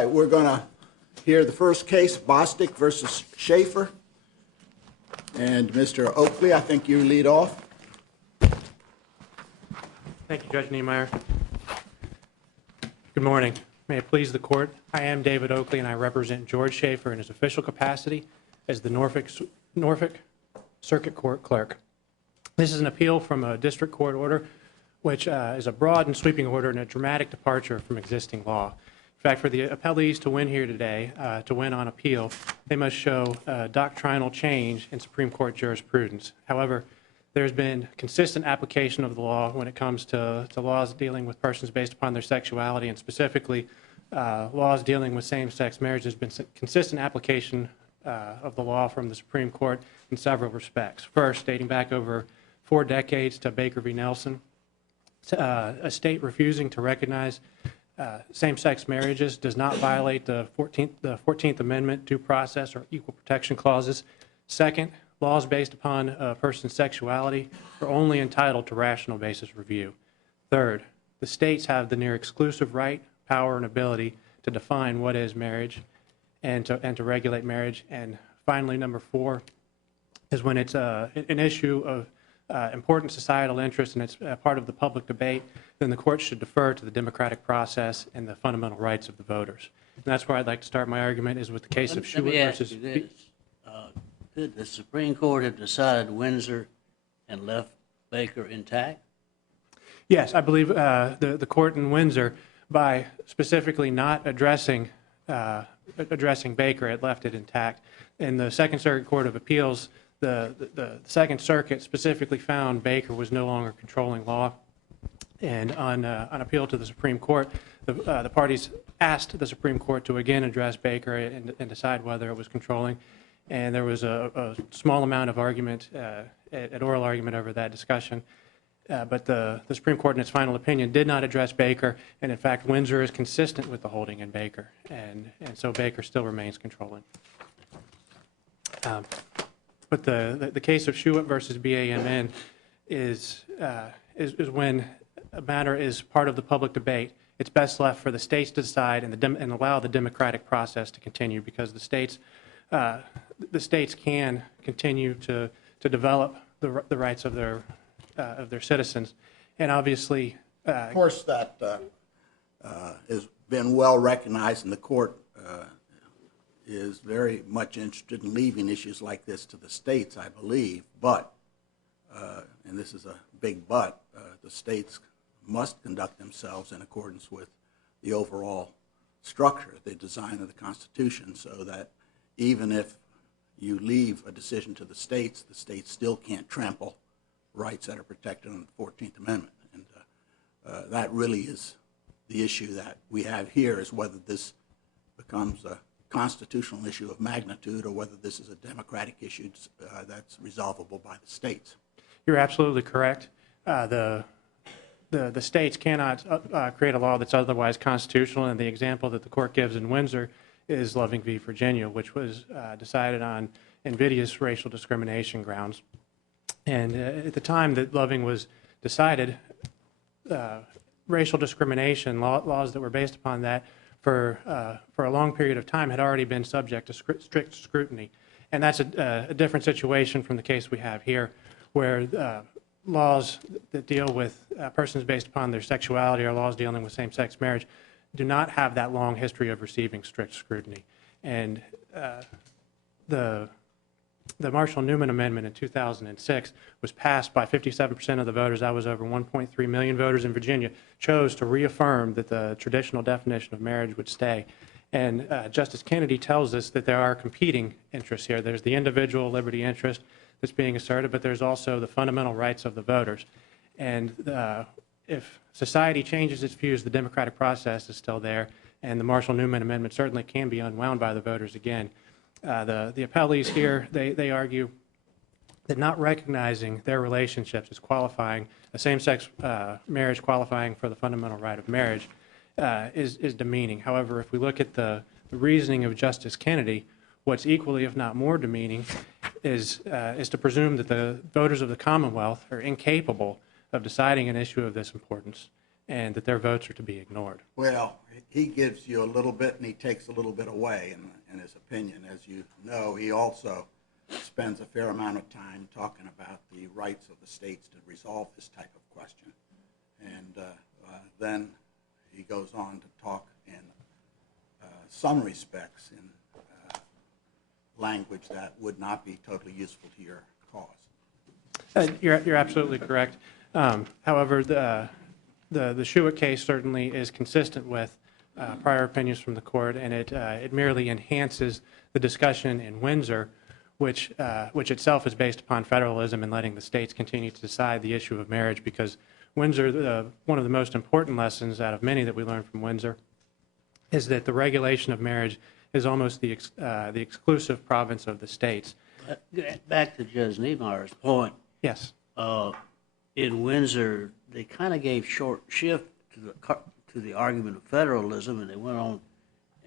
right, we're going to hear the first case, Bostic versus Schaefer. And Mr. Oakley, I think you lead off. Thank you, Judge Niemeyer. Good morning. May it please the court, I am David Oakley and I represent George Schaefer in his official capacity as the Norfolk Circuit Court Clerk. This is an appeal from a district court order, which is a broad and sweeping order and a dramatic departure from existing law. In fact, for the appellees to win here today, to win on appeal, they must show doctrinal change in Supreme Court jurisprudence. However, there's been consistent application of the law when it comes to laws dealing with persons based upon their sexuality, and specifically laws dealing with same-sex marriage. There's been consistent application of the law from the Supreme Court in several respects. First, dating back over 4 decades to Baker v. Nelson, a state refusing to recognize same-sex marriages does not violate the 14th Amendment due process or equal protection clauses. Second, laws based upon a person's sexuality are only entitled to rational basis review. Third, the states have the near exclusive right, power, and ability to define what is marriage and to regulate marriage. And finally, number 4 is when it's an issue of important societal interest and it's part of the public debate, then the court should defer to the democratic process and the fundamental rights of the voters. And that's where I'd like to start my argument, is with the case of Schaefer versus... Could the Supreme Court have decided Windsor and left Baker intact? Yes, I believe the court in Windsor, by specifically not addressing Baker, it left it intact. In the Second Circuit Court of Appeals, the Second Circuit specifically found Baker was no longer controlling law. And on appeal to the Supreme Court, the parties asked the Supreme Court to again address Baker and decide whether it was controlling. And there was a small amount of argument, an oral argument over that discussion. But the Supreme Court, in its final opinion, did not address Baker. And in fact, Windsor is consistent with the holding in Baker. And so Baker still remains controlling. But the case of Schaefer versus BAMN is when a matter is part of the public debate. It's best left for the states to decide and allow the democratic process to continue, because the states can continue to develop the rights of their citizens. And obviously, of course, that has been well recognized, and the court is very much interested in leaving issues like this to the states, I believe. But, and this is a big but, the states must conduct themselves in accordance with the overall structure, the design of the Constitution, so that even if you leave a decision to the states still can't trample rights that are protected under the 14th Amendment. And that really is the issue that we have here, is whether this becomes a constitutional issue of magnitude or whether this is a democratic issue that's resolvable by the states. You're absolutely correct. The states cannot create a law that's otherwise constitutional, and the example that the court gives in Windsor is Loving v. Virginia, which was decided on invidious racial discrimination grounds. And at the time that Loving was decided, racial discrimination laws that were based upon that for a long period of time had already been subject to strict scrutiny. And that's a different situation from the case we have here, where laws that deal with persons based upon their sexuality or laws dealing with same-sex marriage do not have that long history of receiving strict scrutiny. And the Marshall-Newman Amendment in 2006 was passed by 57% of the voters. That was over 1.3 million voters in Virginia, chose to reaffirm that the traditional definition of marriage would stay. And Justice Kennedy tells us that there are competing interests here. There's the individual liberty interest that's being asserted, but there's also the fundamental rights of the voters. And if society changes its views, the democratic process is still there, and the Marshall-Newman Amendment certainly can be unwound by the voters again. The appellees here, they argue that not recognizing their relationships as qualifying, a same-sex marriage qualifying for the fundamental right of marriage is demeaning. However, if we look at the reasoning of Justice Kennedy, what's equally, if not more demeaning, is to presume that the voters of the Commonwealth are incapable of deciding an issue of this importance. and that their votes are to be ignored. Well, he gives you a little bit and he takes a little bit away in his opinion. As you know, he also spends a fair amount of time talking about the rights of the states to resolve this type of question. And then he goes on to talk in some respects in language that would not be totally useful to your cause. You're absolutely correct. However, the Schuett case certainly is consistent with prior opinions from the court, and it merely enhances the discussion in Windsor, which itself is based upon federalism and letting the states continue to decide the issue of marriage, because Windsor, one of the most important lessons out of many that we learned from Windsor is that the regulation of marriage is almost the exclusive province of the states. Back to Judge Niemeyer's point, Yes. in Windsor, they kind of gave short shift to the argument of federalism, and they went on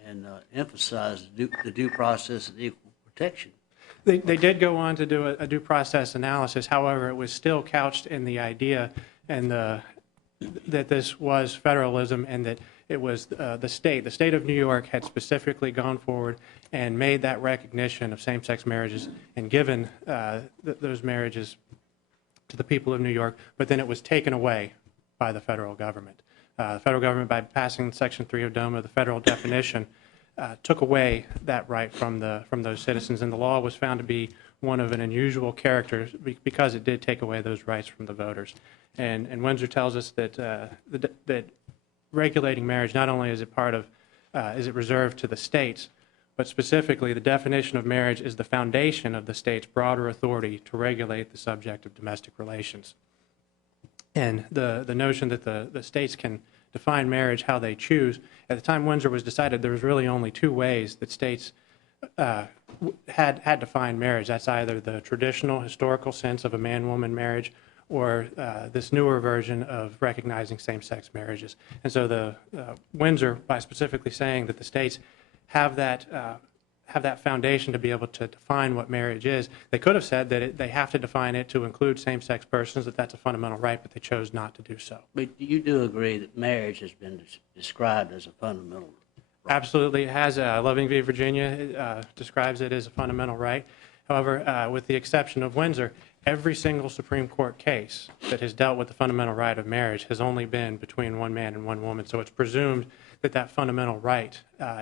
and emphasized the due process and equal protection. They did go on to do a due process analysis. However, it was still couched in the idea and that this was federalism, and that it was the state of New York had specifically gone forward and made that recognition of same-sex marriages and given those marriages to the people of New York, but then it was taken away by the federal government. The federal government, by passing Section 3 of DOMA, the federal definition, took away that right from those citizens, and the law was found to be one of an unusual character because it did take away those rights from the voters. And Windsor tells us that that regulating marriage, not only is it reserved to the states, but specifically the definition of marriage is the foundation of the state's broader authority to regulate the subject of domestic relations. And the notion that the states can define marriage how they choose, at the time Windsor was decided, there was really only two ways that states had defined marriage. That's either the traditional historical sense of a man-woman marriage or this newer version of recognizing same-sex marriages. And so the Windsor, by specifically saying that the states have that foundation to be able to define what marriage is, they could have said that they have to define it to include same-sex persons, that that's a fundamental right, but they chose not to do so. But you do agree that marriage has been described as a fundamental right? Absolutely, it has. Loving v. Virginia describes it as a fundamental right. However, with the exception of Windsor, every single Supreme Court case that has dealt with the fundamental right of marriage has only been between one man and one woman. So it's presumed that that fundamental right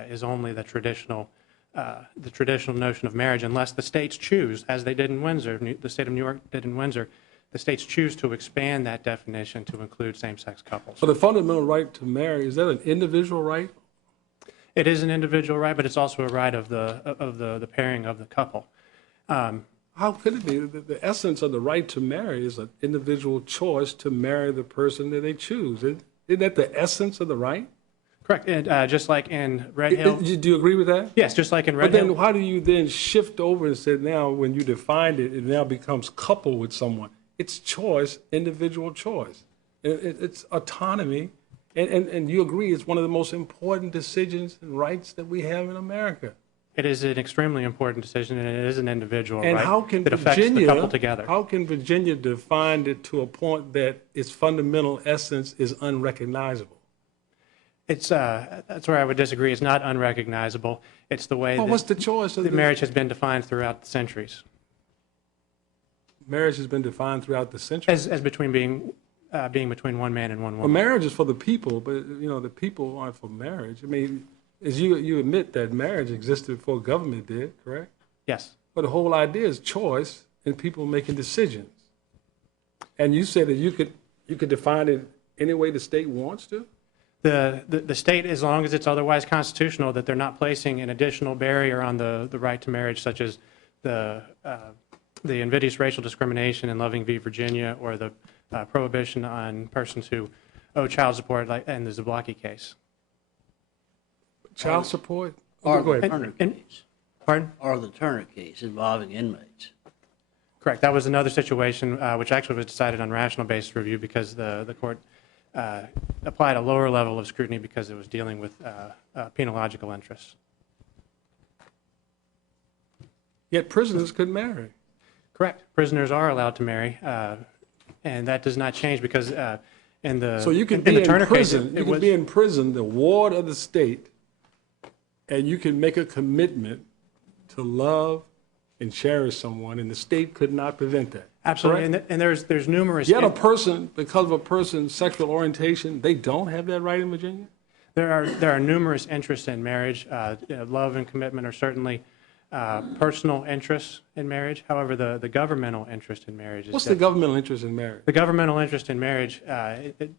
is only the traditional notion of marriage, unless the states choose, as they did in Windsor, the state of New York did in Windsor, the states choose to expand that definition to include same-sex couples. So the fundamental right to marry, is that an individual right? It is an individual right, but it's also a right of the pairing of the couple. How could it be? The essence of the right to marry is an individual choice to marry the person that they choose. Isn't that the essence of the right? Correct. And just like in Red Hill. Do you agree with that? Yes, just like in Red But Hill. then how do you then shift over and say now when you defined it, it now becomes couple with someone? It's choice, individual choice. It's autonomy. And you agree it's one of the most important decisions and rights that we have in America. It is an extremely important decision, and it is an individual And right how can that affects the couple together. How can Virginia define it to a point that its fundamental essence is unrecognizable? That's where I would disagree. It's not unrecognizable. It's the way What's the choice of that marriage has been defined throughout the centuries. Marriage has been defined throughout the centuries. As between being between one man and one Well, woman. marriage is for the people, but the people aren't for marriage. I mean, as you admit that marriage existed before government did, correct? Yes. But the whole idea is choice and people making decisions. And you said that you could define it any way the state wants to? The state, as long as it's otherwise constitutional, that they're not placing an additional barrier on the right to marriage, such as the invidious racial discrimination in Loving v. Virginia, or the prohibition on persons who owe child support, like in the Zablocki case. Child support? Or Go the ahead. Turner case. Pardon? Or the Turner case involving inmates. Correct. That was another situation which actually was decided on rational basis review because the court applied a lower level of scrutiny because it was dealing with penological interests. Yet prisoners could marry. Correct. Prisoners are allowed to marry, and that does not change because in the So you can in be the in Turner case, prison, it you can was- be in prison, the ward of the state, and you can make a commitment to love and cherish someone, and the state could not prevent that. absolutely, correct? and there's numerous. Yet a person, because of a person's sexual orientation, they don't have that right in Virginia? There are numerous interests in marriage. Love and commitment are certainly personal interests in marriage. However, the governmental interest in marriage is What's the governmental interest in marriage? the governmental interest in marriage,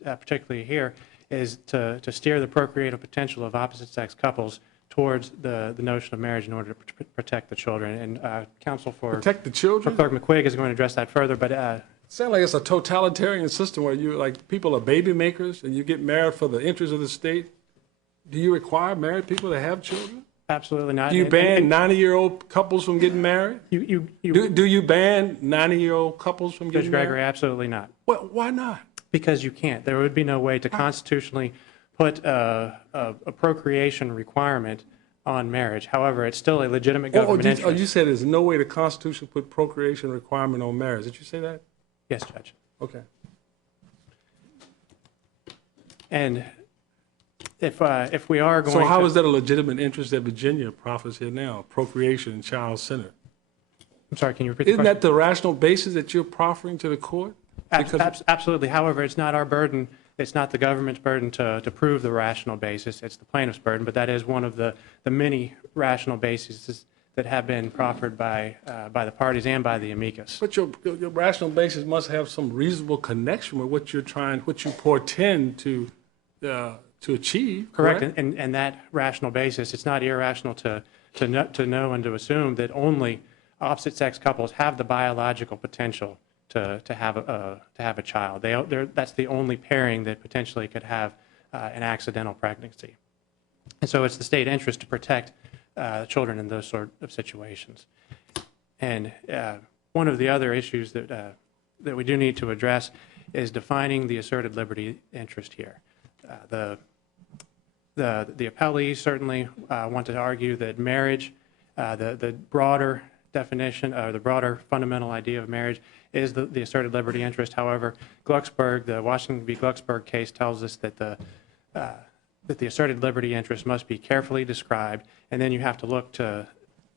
particularly here, is to steer the procreative potential of opposite-sex couples towards the notion of marriage in order to protect the children. And counsel for Protect the children? Clerk McQuigg is going to address that further, but Sound like it's a totalitarian system where you like people are baby makers and you get married for the interest of the state. Do you require married people to have children? absolutely not. Do you And- ban and 90-year-old couples from getting married? you, Do you ban 90-year-old couples from Judge getting Gregory, married? absolutely not. Well, why not? Because you can't. There would be no way to constitutionally put a procreation requirement on marriage. However, it's still a legitimate government interest. You said there's no way the Constitution put procreation requirement on marriage. Did you say that? Yes, Judge. Okay. And if we are going So how to, is that a legitimate interest that Virginia proffers here now, procreation and child-centered? I'm sorry, can you repeat the Isn't question? that the rational basis that you're proffering to the court? Absolutely. However, it's not our burden. It's not the government's burden to prove the rational basis. It's the plaintiff's burden, but that is one of the many rational bases that have been proffered by the parties and by the amicus. But your rational basis must have some reasonable connection with what what you portend to achieve. Correct. And that rational basis, it's not irrational to know and to assume that only opposite-sex couples have the biological potential to have a child. That's the only pairing that potentially could have an accidental pregnancy. And so it's the state interest to protect children in those sort of situations. And one of the other issues that we do need to address is defining the asserted liberty interest here. The appellees certainly want to argue that marriage, the broader definition or the broader fundamental idea of marriage is the asserted liberty interest. However, Glucksberg, the Washington v. Glucksberg case tells us that the asserted liberty interest must be carefully described, and then you have to look to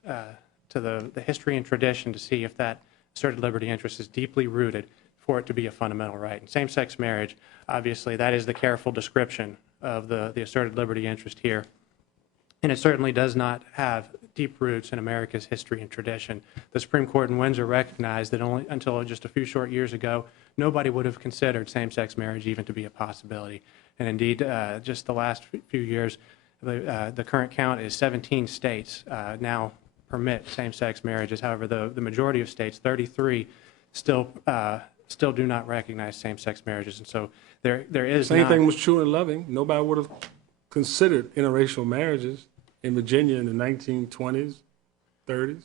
the history and tradition to see if that asserted liberty interest is deeply rooted for it to be a fundamental right. In same-sex marriage, obviously, that is the careful description of the asserted liberty interest here. And it certainly does not have deep roots in America's history and tradition. The Supreme Court in Windsor recognized that only until just a few short years ago, nobody would have considered same-sex marriage even to be a possibility. And indeed, just the last few years, the current count is 17 states now permit same-sex marriages. However, the majority of states, 33, still do not recognize same-sex marriages. And so there is Same not... thing was true in Loving. Nobody would have considered interracial marriages in Virginia in the 1920s, 30s.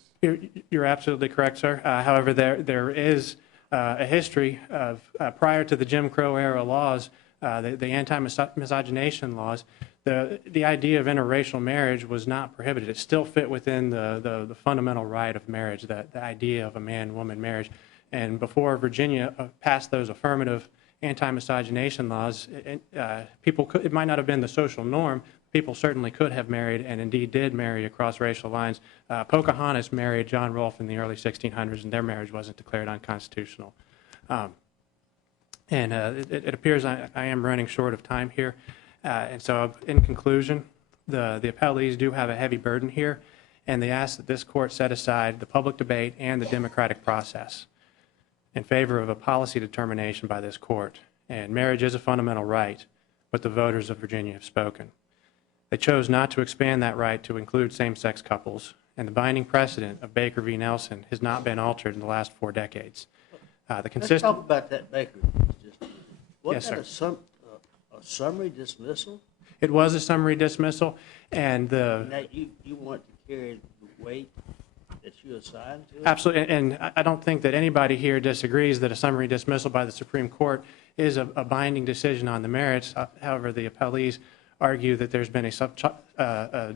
You're absolutely correct, sir. However, there is a history of, prior to the Jim Crow era laws, the anti-miscegenation laws, the idea of interracial marriage was not prohibited. It still fit within the fundamental right of marriage, the idea of a man-woman marriage. And before Virginia passed those affirmative anti-miscegenation laws, it might not have been the social norm. People certainly could have married, and indeed did marry across racial lines. Pocahontas married John Rolfe in the early 1600s, and their marriage wasn't declared unconstitutional. And it appears I am running short of time here. And so in conclusion, the appellees do have a heavy burden here, and they ask that this court set aside the public debate and the democratic process in favor of a policy determination by this court. And marriage is a fundamental right, but the voters of Virginia have spoken. They chose not to expand that right to include same-sex couples, and the binding precedent of Baker v. Nelson has not been altered in the last 4 decades. Let's talk about that Baker. Yes, Wasn't that a summary dismissal? It was a summary dismissal, and Now you want to carry the weight that you assigned to it? absolutely, and I don't think that anybody here disagrees that a summary dismissal by the Supreme Court is a binding decision on the merits. However, the appellees argue that there's been a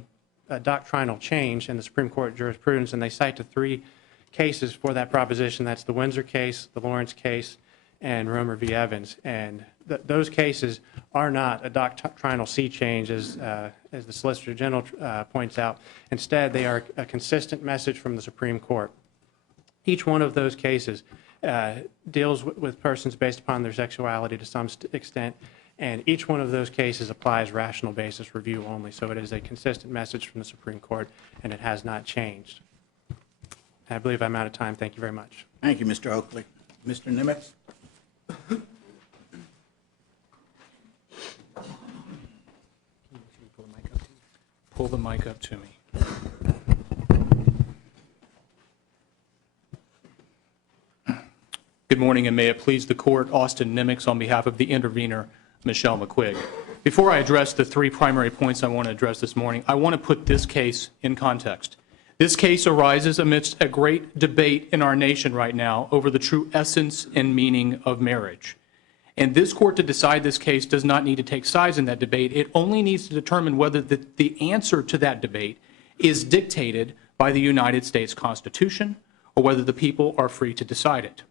doctrinal change in the Supreme Court jurisprudence, and they cite to 3 cases for that proposition. That's the Windsor case, the Lawrence case, and Romer v. Evans. And those cases are not a doctrinal sea change, as the Solicitor General points out. Instead, they are a consistent message from the Supreme Court. Each one of those cases deals with persons based upon their sexuality to some extent, and each one of those cases applies rational basis review only. So it is a consistent message from the Supreme Court, and it has not changed. I believe I'm out of time. Thank you very much. Thank you, Mr. Oakley. Mr. Nimitz? Pull the mic up to me. Good morning, and may it please the court, Austin Nimitz on behalf of the intervener, Michelle McQuigg. Before I address the three primary points I want to address this morning, I want to put this case in context. This case arises amidst a great debate in our nation right now over the true essence and meaning of marriage. And this court to decide this case does not need to take sides in that debate. It only needs to determine whether the answer to that debate is dictated by the United States Constitution or whether the people are free to decide it.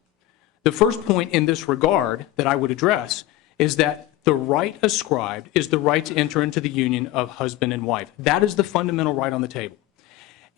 The first point in this regard that I would address is that the right ascribed is the right to enter into the union of husband and wife. That is the fundamental right on the table.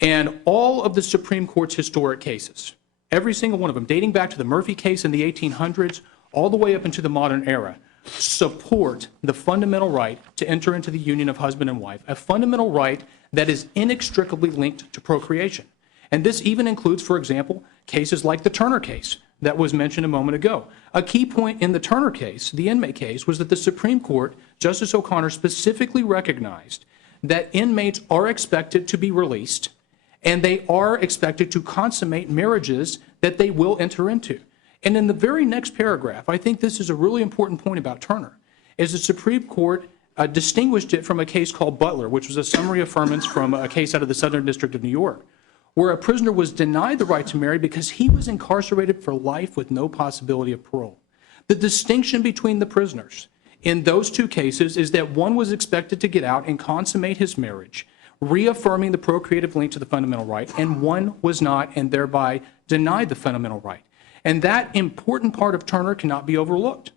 And all of the Supreme Court's historic cases, every single one of them, dating back to the Murphy case in the 1800s, all the way up into the modern era, support the fundamental right to enter into the union of husband and wife, a fundamental right that is inextricably linked to procreation. And this even includes, for example, cases like the Turner case that was mentioned a moment ago. A key point in the Turner case, the inmate case, was that the Supreme Court, Justice O'Connor specifically recognized that inmates are expected to be released and they are expected to consummate marriages that they will enter into. And in the very next paragraph, I think this is a really important point about Turner, is the Supreme Court distinguished it from a case called Butler, which was a summary affirmance from a case out of the Southern District of New York, where a prisoner was denied the right to marry because he was incarcerated for life with no possibility of parole. The distinction between the prisoners in those two cases is that one was expected to get out and consummate his marriage, reaffirming the procreative link to the fundamental right, and one was not and thereby denied the fundamental right. And that important part of Turner cannot be overlooked.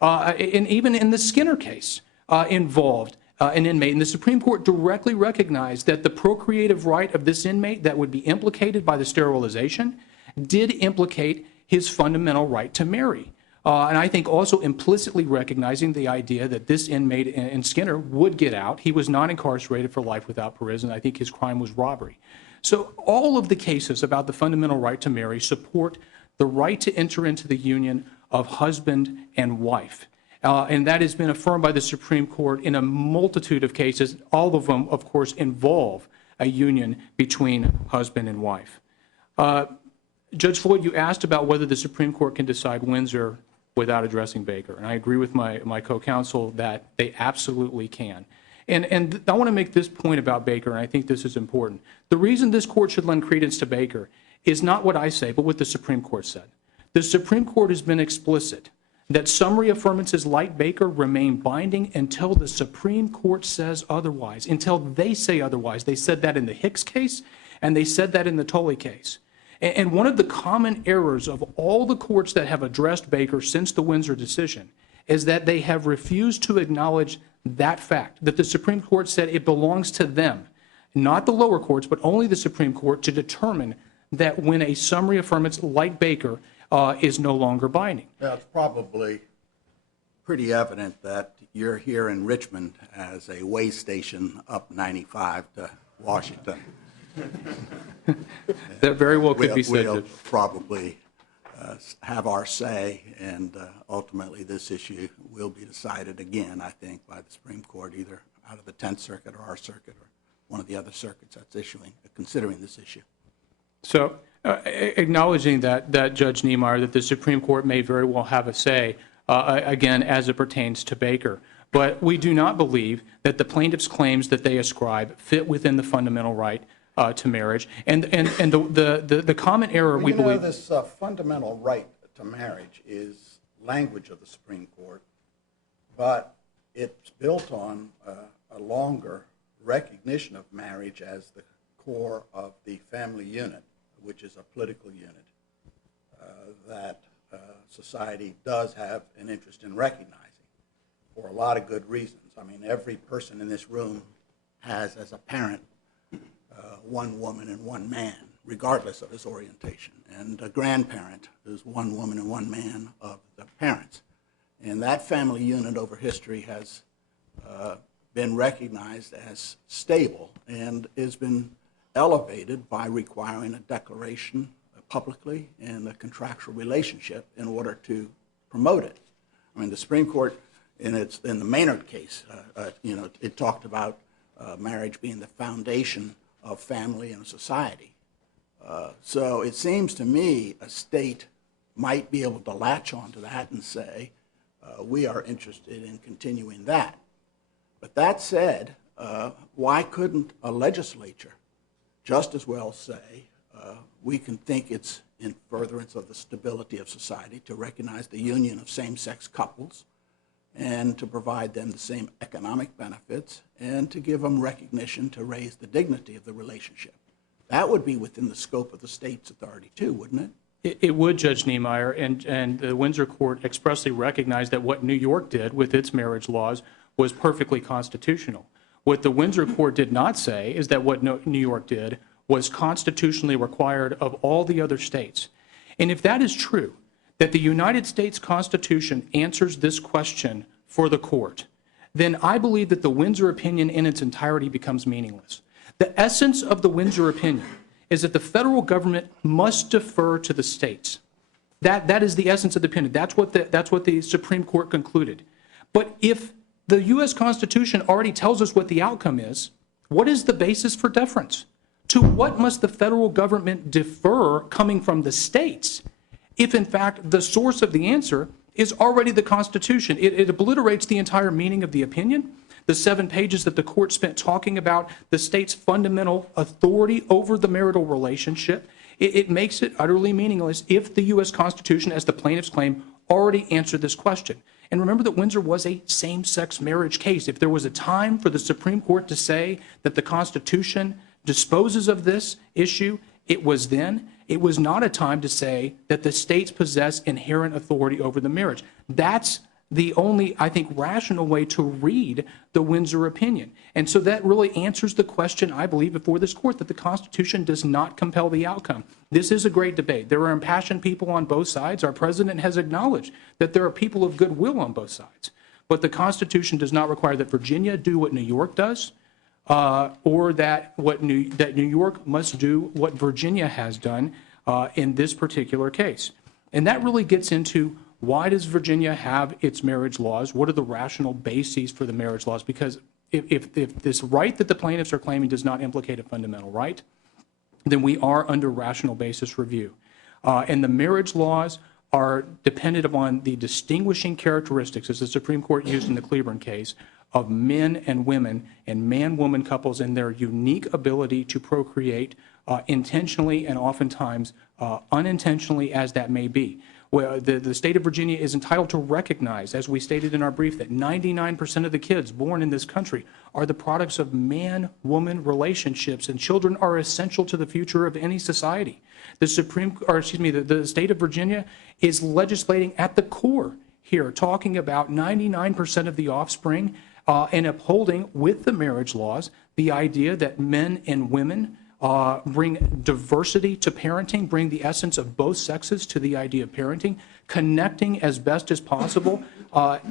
And even in the Skinner case involved an inmate, and the Supreme Court directly recognized that the procreative right of this inmate that would be implicated by the sterilization did implicate his fundamental right to marry. And I think also implicitly recognizing the idea that this inmate in Skinner would get out. He was not incarcerated for life without parole, and I think his crime was robbery. So all of the cases about the fundamental right to marry support the right to enter into the union of husband and wife. And that has been affirmed by the Supreme Court in a multitude of cases. All of them, of course, involve a union between husband and wife. Judge Floyd, you asked about whether the Supreme Court can decide Windsor without addressing Baker. And I agree with my co-counsel that they absolutely can. And I want to make this point about Baker, and I think this is important. The reason this court should lend credence to Baker is not what I say, but what the Supreme Court said. The Supreme Court has been explicit that summary affirmances like Baker remain binding until the Supreme Court says otherwise, until they say otherwise. They said that in the Hicks case, and they said that in the Tolley case. And one of the common errors of all the courts that have addressed Baker since the Windsor decision is that they have refused to acknowledge that fact, that the Supreme Court said it belongs to them, not the lower courts, but only the Supreme Court, to determine that when a summary affirmance like Baker is no longer binding. Well, it's probably pretty evident that you're here in Richmond as a way station up 95 to Washington. That very well could be said. We'll probably have our say, and ultimately this issue will be decided again, I think, by the Supreme Court, either out of the 10th Circuit or our circuit or one of the other circuits that's considering this issue. So acknowledging that Judge Niemeyer, that the Supreme Court may very well have a say, again, as it pertains to Baker. But we do not believe that the plaintiff's claims that they ascribe fit within the fundamental right to marriage. And the common error we believe... This fundamental right to marriage is language of the Supreme Court, but it's built on a longer recognition of marriage as the core of the family unit, which is a political unit that society does have an interest in recognizing for a lot of good reasons. I mean, every person in this room has, as a parent, one woman and one man, regardless of his orientation. And a grandparent is one woman and one man of the parents. And that family unit over history has been recognized as stable and has been elevated by requiring a declaration publicly and a contractual relationship in order to promote it. I mean, the Supreme Court, in the Maynard case, it talked about marriage being the foundation of family and society. So it seems to me a state might be able to latch onto that and say, we are interested in continuing that. But that said, why couldn't a legislature just as well say, we can think it's in furtherance of the stability of society to recognize the union of same-sex couples and to provide them the same economic benefits and to give them recognition to raise the dignity of the relationship. That would be within the scope of the state's authority too, wouldn't it? It would, Judge Niemeyer, and the Windsor Court expressly recognized that what New York did with its marriage laws was perfectly constitutional. What the Windsor Court did not say is that what New York did was constitutionally required of all the other states. And if that is true, that the United States Constitution answers this question for the court, then I believe that the Windsor opinion in its entirety becomes meaningless. The essence of the Windsor opinion is that the federal government must defer to the states. That is the essence of the opinion. That's what the Supreme Court concluded. But if the U.S. Constitution already tells us what the outcome is, what is the basis for deference? To what must the federal government defer coming from the states if, in fact, the source of the answer is already the Constitution? It obliterates the entire meaning of the opinion. The 7 pages that the court spent talking about the state's fundamental authority over the marital relationship, it makes it utterly meaningless if the U.S. Constitution, as the plaintiffs claim, already answered this question. And remember that Windsor was a same-sex marriage case. If there was a time for the Supreme Court to say that the Constitution disposes of this issue, it was then. It was not a time to say that the states possess inherent authority over the marriage. That's the only, I think, rational way to read the Windsor opinion. And so that really answers the question, I believe, before this court, that the Constitution does not compel the outcome. This is a great debate. There are impassioned people on both sides. Our president has acknowledged that there are people of goodwill on both sides. But the Constitution does not require that Virginia do what New York does, or that New York must do what Virginia has done in this particular case. And that really gets into, why does Virginia have its marriage laws? What are the rational bases for the marriage laws? Because if this right that the plaintiffs are claiming does not implicate a fundamental right, then we are under rational basis review. And the marriage laws are dependent upon the distinguishing characteristics, as the Supreme Court used in the Cleburne case, of men and women and man-woman couples and their unique ability to procreate intentionally and oftentimes unintentionally, as that may be. Well, the state of Virginia is entitled to recognize, as we stated in our brief, that 99% of the kids born in this country are the products of man-woman relationships, and children are essential to the future of any society. The state of Virginia is legislating at the core here, talking about 99% of the offspring and upholding with the marriage laws the idea that men and women bring diversity to parenting, bring the essence of both sexes to the idea of parenting, connecting as best as possible,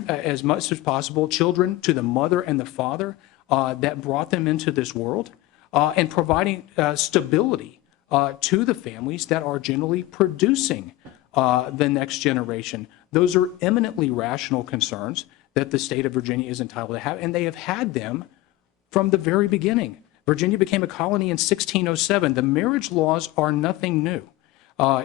as much as possible, children to the mother and the father that brought them into this world, and providing stability to the families that are generally producing the next generation. Those are eminently rational concerns that the state of Virginia is entitled to have, and they have had them from the very beginning. Virginia became a colony in 1607. The marriage laws are nothing new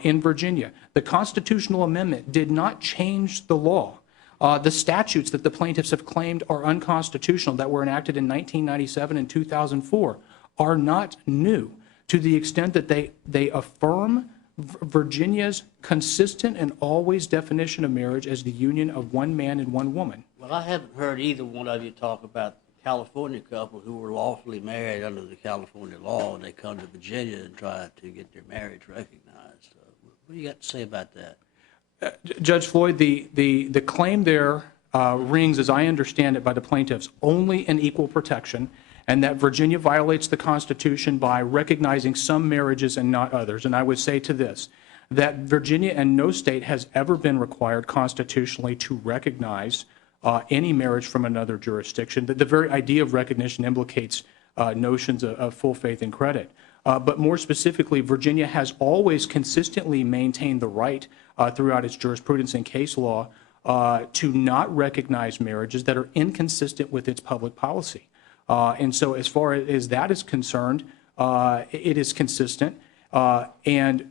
in Virginia. The constitutional amendment did not change the law. The statutes that the plaintiffs have claimed are unconstitutional that were enacted in 1997 and 2004 are not new, to the extent that they affirm Virginia's consistent and always definition of marriage as the union of one man and one woman. Well, I haven't heard either one of you talk about the California couple who were lawfully married under the California law, and they come to Virginia and try to get their marriage recognized. What do you got to say about that? Judge Floyd, the claim there rings, as I understand it, by the plaintiffs, only an equal protection, and that Virginia violates the Constitution by recognizing some marriages and not others. And I would say to this, that Virginia and no state has ever been required constitutionally to recognize any marriage from another jurisdiction. The very idea of recognition implicates notions of full faith and credit. But more specifically, Virginia has always consistently maintained the right throughout its jurisprudence and case law to not recognize marriages that are inconsistent with its public policy. And so as far as that is concerned, it is consistent. And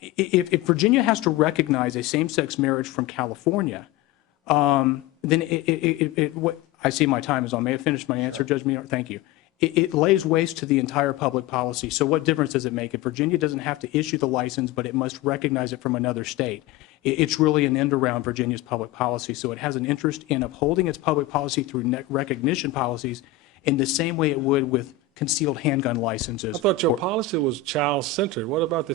if Virginia has to recognize a same-sex marriage from California, then I see my time is on. May I finish my answer, Judge Meador? Thank you. It lays waste to the entire public policy. So what difference does it make? If Virginia doesn't have to issue the license, but it must recognize it from another state, it's really an end around Virginia's public policy. So it has an interest in upholding its public policy through recognition policies in the same way it would with concealed handgun licenses. I thought your policy was child-centered. What about the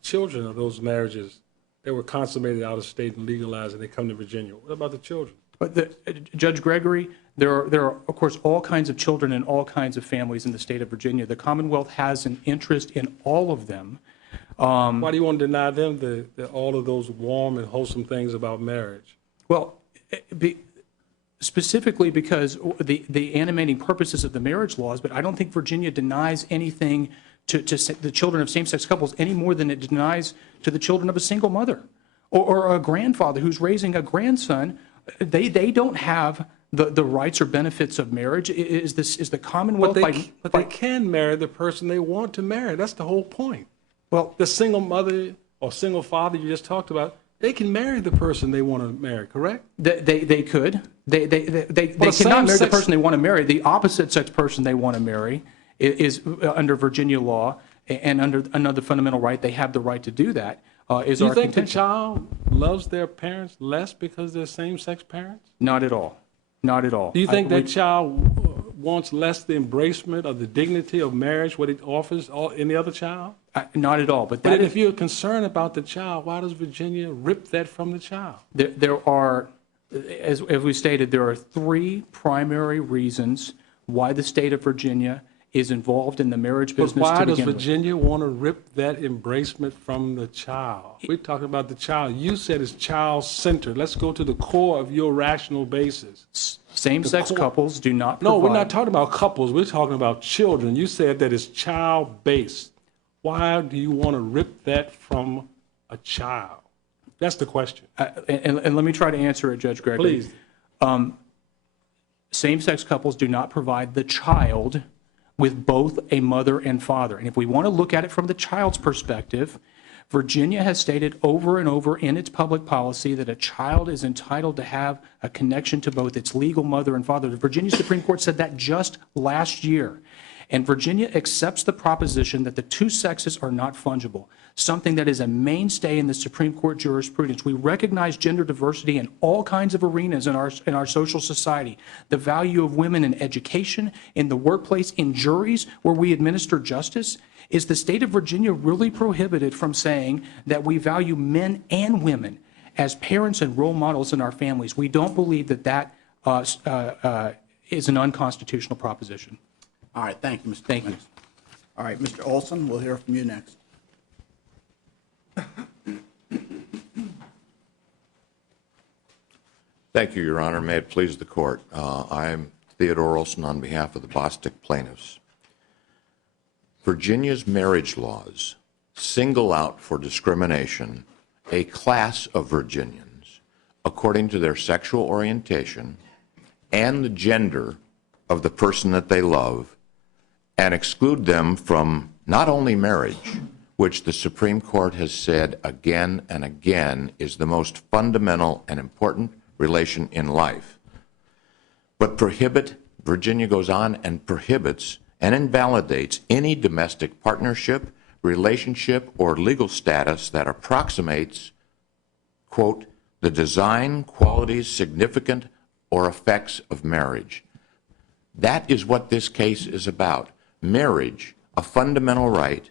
children of those marriages that were consummated out of state and legalized and they come to Virginia? What about the children? But Judge Gregory, there are, of course, all kinds of children and all kinds of families in the state of Virginia. The Commonwealth has an interest in all of them. Why do you want to deny them all of those warm and wholesome things about marriage? Well, specifically because the animating purposes of the marriage laws, but I don't think Virginia denies anything to the children of same-sex couples any more than it denies to the children of a single mother or a grandfather who's raising a grandson. They don't have the rights or benefits of marriage. Is the Commonwealth? But they can marry the person they want to marry. That's the whole point. Well, the single mother or single father you just talked about, they can marry the person they want to marry, correct? They could. They cannot marry the person they want to marry. The opposite sex person they want to marry is under Virginia law and under another fundamental right. They have the right to do that. Do you think the child loves their parents less because they're same-sex parents? Not at all. Not at all. Do you think that child wants less the embracement of the dignity of marriage, what it offers any other child? Not at all. But if you're concerned about the child, why does Virginia rip that from the child? There are, as we stated, there are three primary reasons why the state of Virginia is involved in the marriage business. But why does Virginia want to rip that embracement from the child? We're talking about the child. You said it's child-centered. Let's go to the core of your rational basis. Same-sex couples do not provide. No, we're not talking about couples. We're talking about children. You said that it's child-based. Why do you want to rip that from a child? That's the question. And let me try to answer it, Judge Gregory. Please. Same-sex couples do not provide the child with both a mother and father. And if we want to look at it from the child's perspective, Virginia has stated over and over in its public policy that a child is entitled to have a connection to both its legal mother and father. The Virginia Supreme Court said that just last year. And Virginia accepts the proposition that the two sexes are not fungible, something that is a mainstay in the Supreme Court jurisprudence. We recognize gender diversity in all kinds of arenas in our social society. The value of women in education, in the workplace, in juries where we administer justice. Is the state of Virginia really prohibited from saying that we value men and women as parents and role models in our families? We don't believe that is an unconstitutional proposition. All right, thank you, Mr. Thank you. Clemens. All right, Mr. Olson, we'll hear from you next. Thank you, Your Honor. May it please the Court. I'm Theodore Olson on behalf of the Bostic plaintiffs. Virginia's marriage laws single out for discrimination a class of Virginians according to their sexual orientation and the gender of the person that they love, and exclude them from not only marriage, which the Supreme Court has said again and again is the most fundamental and important relation in life, but Virginia goes on and prohibits and invalidates any domestic partnership, relationship, or legal status that approximates, quote, the design, qualities, significant, or effects of marriage. That is what this case is about. Marriage, a fundamental right,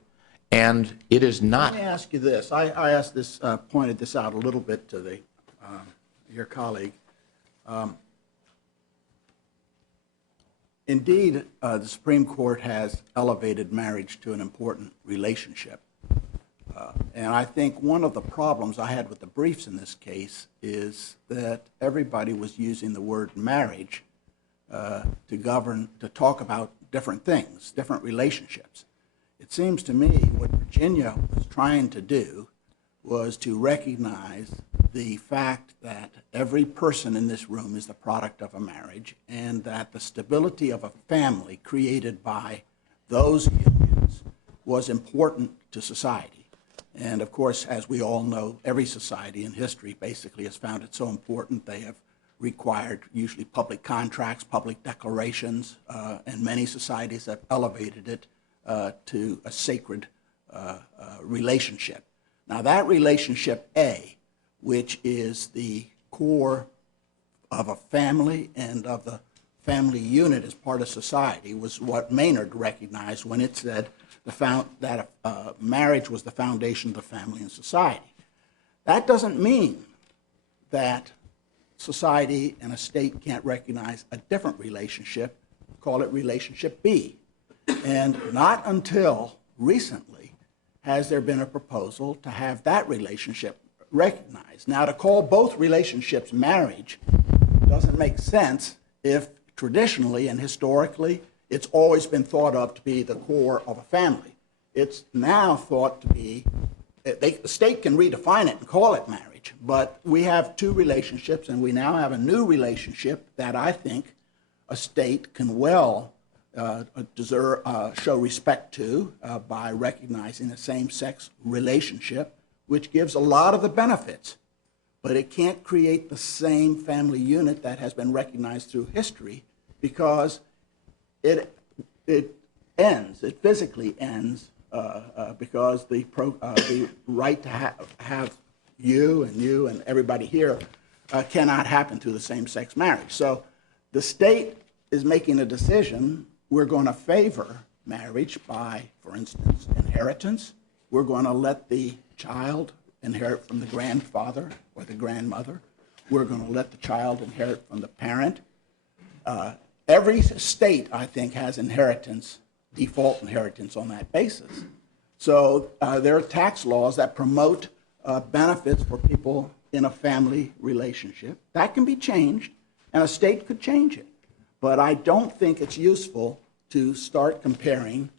And it is not. Let me ask you this. I asked this, pointed this out a little bit to the your colleague. Indeed, the Supreme Court has elevated marriage to an important relationship. And I think one of the problems I had with the briefs in this case is that everybody was using the word marriage to talk about different things, different relationships. It seems to me what Virginia was trying to do was to recognize the fact that every person in this room is the product of a marriage, and that the stability of a family created by those unions was important to society. And of course, as we all know, every society in history basically has found it so important they have required usually public contracts, public declarations, and many societies have elevated it to a sacred relationship. Now that relationship A, which is the core of a family and of the family unit as part of society, was what Maynard recognized when it said that marriage was the foundation of the family and society. That doesn't mean that society and a state can't recognize a different relationship, call it relationship B. And not until recently has there been a proposal to have that relationship recognized. Now, to call both relationships marriage doesn't make sense if traditionally and historically it's always been thought of to be the core of a family. It's now thought to be, the state can redefine it and call it marriage, but we have two relationships, and we now have a new relationship that I think a state can well show respect to by recognizing a same-sex relationship, which gives a lot of the benefits, but it can't create the same family unit that has been recognized through history, because it physically ends, because the right to have you and everybody here cannot happen through the same-sex marriage. So the state is making a decision. We're going to favor marriage by, for instance, inheritance. We're going to let the child inherit from the grandfather or the grandmother. We're going to let the child inherit from the parent. Every state, I think, has inheritance, default inheritance on that basis. So there are tax laws that promote benefits for people in a family relationship. That can be changed, and a state could change it. But I don't think it's useful to start comparing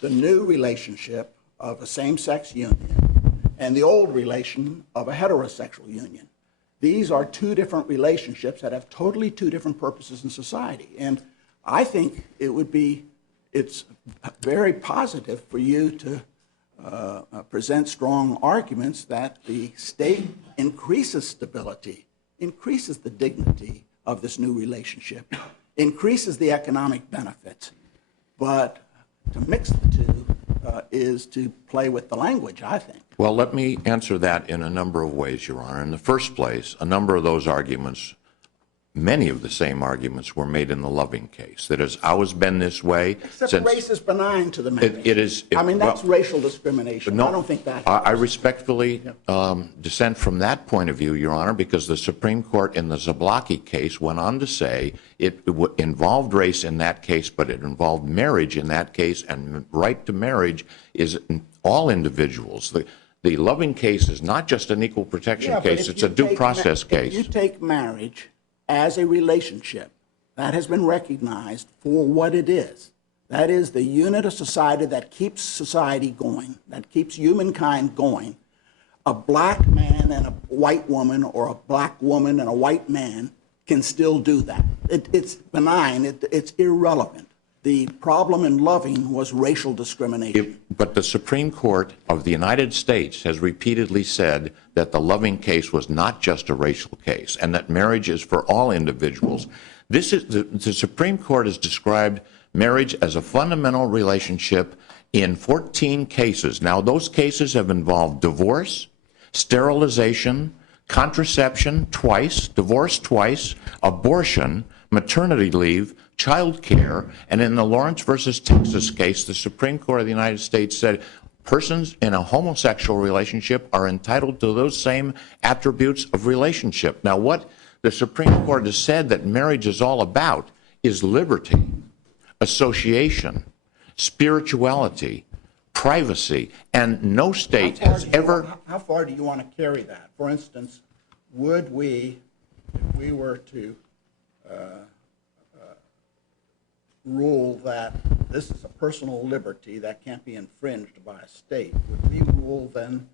the new relationship of a same-sex union and the old relation of a heterosexual union. These are two different relationships that have totally two different purposes in society. And I think it's very positive for you to present strong arguments that the state increases stability, increases the dignity of this new relationship, increases the economic benefits. But to mix the two is to play with the language, I think. Well, let me answer that in a number of ways, Your Honor. In the first place, a number of those arguments, many of the same arguments, were made in the Loving case. That has always been this way. Except since race is benign to the marriage. It is. That's racial discrimination. No, I don't think that. I respectfully dissent from that point of view, Your Honor, because the Supreme Court in the Zablocki case went on to say it involved race in that case, but it involved marriage in that case, and right to marriage is all individuals. The Loving case is not just an equal protection case, it's a due process case. If you take marriage as a relationship that has been recognized for what it is, that is the unit of society that keeps society going, that keeps humankind going, a black man and a white woman, or a black woman and a white man can still do that. It's benign, it's irrelevant. The problem in Loving was racial discrimination. But the Supreme Court of the United States has repeatedly said that the Loving case was not just a racial case, and that marriage is for all individuals. The Supreme Court has described marriage as a fundamental relationship in 14 cases. Now, those cases have involved divorce, sterilization, contraception twice, divorce twice, abortion, maternity leave, child care, and in the Lawrence versus Texas case, the Supreme Court of the United States said persons in a homosexual relationship are entitled to those same attributes of relationship. Now, what the Supreme Court has said that marriage is all about is liberty, association, spirituality, privacy, and no state has ever... How far do you want to carry that? For instance, would we, if we were to rule that this is a personal liberty that can't be infringed by a state, would we rule then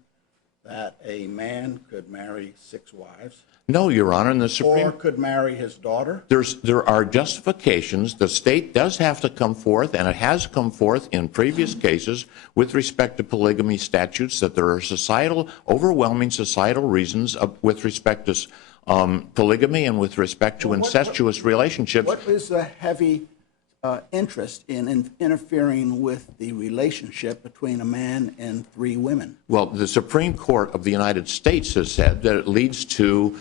that a man could marry 6 wives? No, Your Honor, and the Supreme... Or could marry his daughter? There are justifications. The state does have to come forth, and it has come forth in previous cases with respect to polygamy statutes, that there are overwhelming societal reasons with respect to polygamy and with respect to incestuous relationships. What is the heavy interest in interfering with the relationship between a man and 3 women? Well, the Supreme Court of the United States has said that it leads to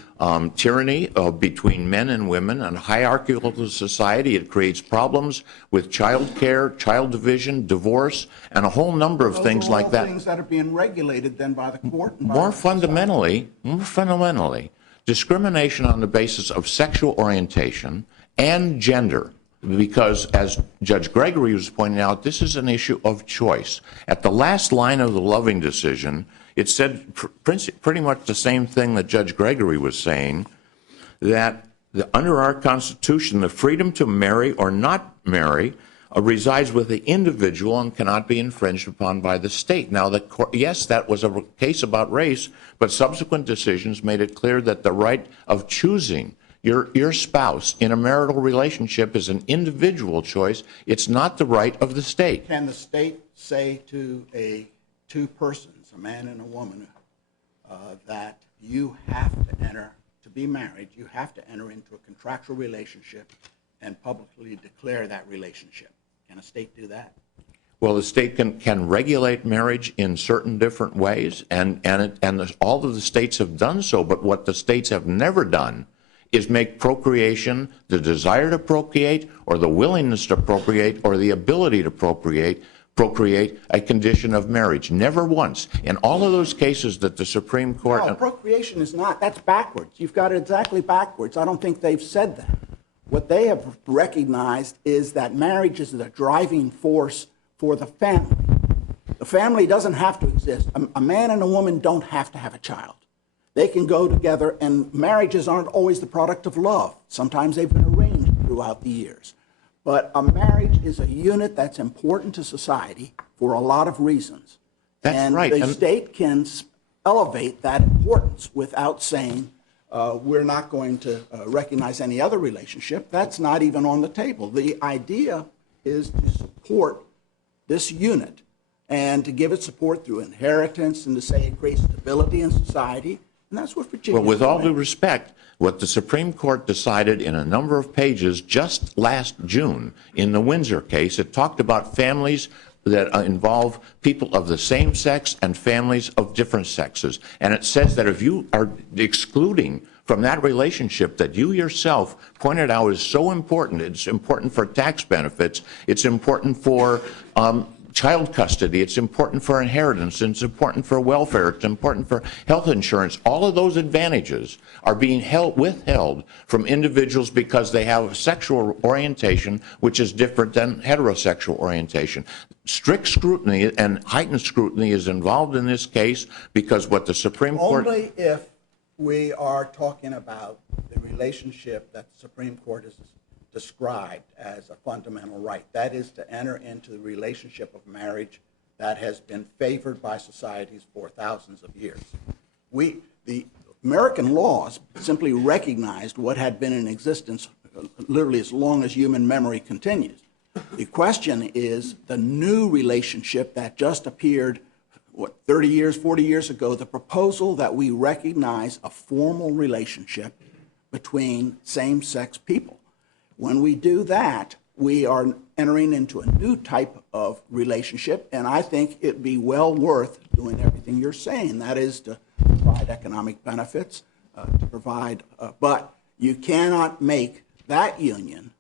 tyranny between men and women and hierarchical society. It creates problems with child care, child division, divorce, and a whole number of things like that. Those are all things that are being regulated then by the court. And More fundamentally, discrimination on the basis of sexual orientation and gender. Because, as Judge Gregory was pointing out, this is an issue of choice. At the last line of the Loving decision, it said pretty much the same thing that Judge Gregory was saying, that under our Constitution, the freedom to marry or not marry resides with the individual and cannot be infringed upon by the state. Now, yes, that was a case about race, but subsequent decisions made it clear that the right of choosing your spouse in a marital relationship is an individual choice. It's not the right of the state. Can the state say to 2 persons, a man and a woman, that you have to be married, you have to enter into a contractual relationship and publicly declare that relationship? Can a state do that? Well, the state can regulate marriage in certain different ways, and all of the states have done so, but what the states have never done is make procreation, the desire to procreate, or the willingness to procreate, or the ability to procreate a condition of marriage. Never once. In all of those cases that the Supreme Court... No, procreation is not. That's backwards. You've got it exactly backwards. I don't think they've said that. What they have recognized is that marriage is the driving force for the family. The family doesn't have to exist. A man and a woman don't have to have a child. They can go together, and marriages aren't always the product of love. Sometimes they've been arranged throughout the years. But a marriage is a unit that's important to society for a lot of reasons. That's right. And the state can elevate that importance without saying we're not going to recognize any other relationship. That's not even on the table. The idea is to support this unit and to give it support through inheritance and to say it creates stability in society. And that's what Virginia... Well, with all due respect, what the Supreme Court decided in a number of pages just last June in the Windsor case, it talked about families that involve people of the same sex and families of different sexes. And it says that if you are excluding from that relationship that you yourself pointed out is so important, it's important for tax benefits, it's important for child custody, it's important for inheritance, it's important for welfare, it's important for health insurance. All of those advantages are being withheld from individuals because they have a sexual orientation which is different than heterosexual orientation. Strict scrutiny and heightened scrutiny is involved in this case because what the Supreme Court... Only if we are talking about the relationship that the Supreme Court has described as a fundamental right. That is to enter into the relationship of marriage that has been favored by societies for thousands of years. The American laws simply recognized what had been in existence literally as long as human memory continues. The question is the new relationship that just appeared, 30 years, 40 years ago, the proposal that we recognize a formal relationship between same-sex people. When we do that, we are entering into a new type of relationship, and I think it'd be well worth doing everything you're saying. That is to provide economic benefits, but you cannot make that union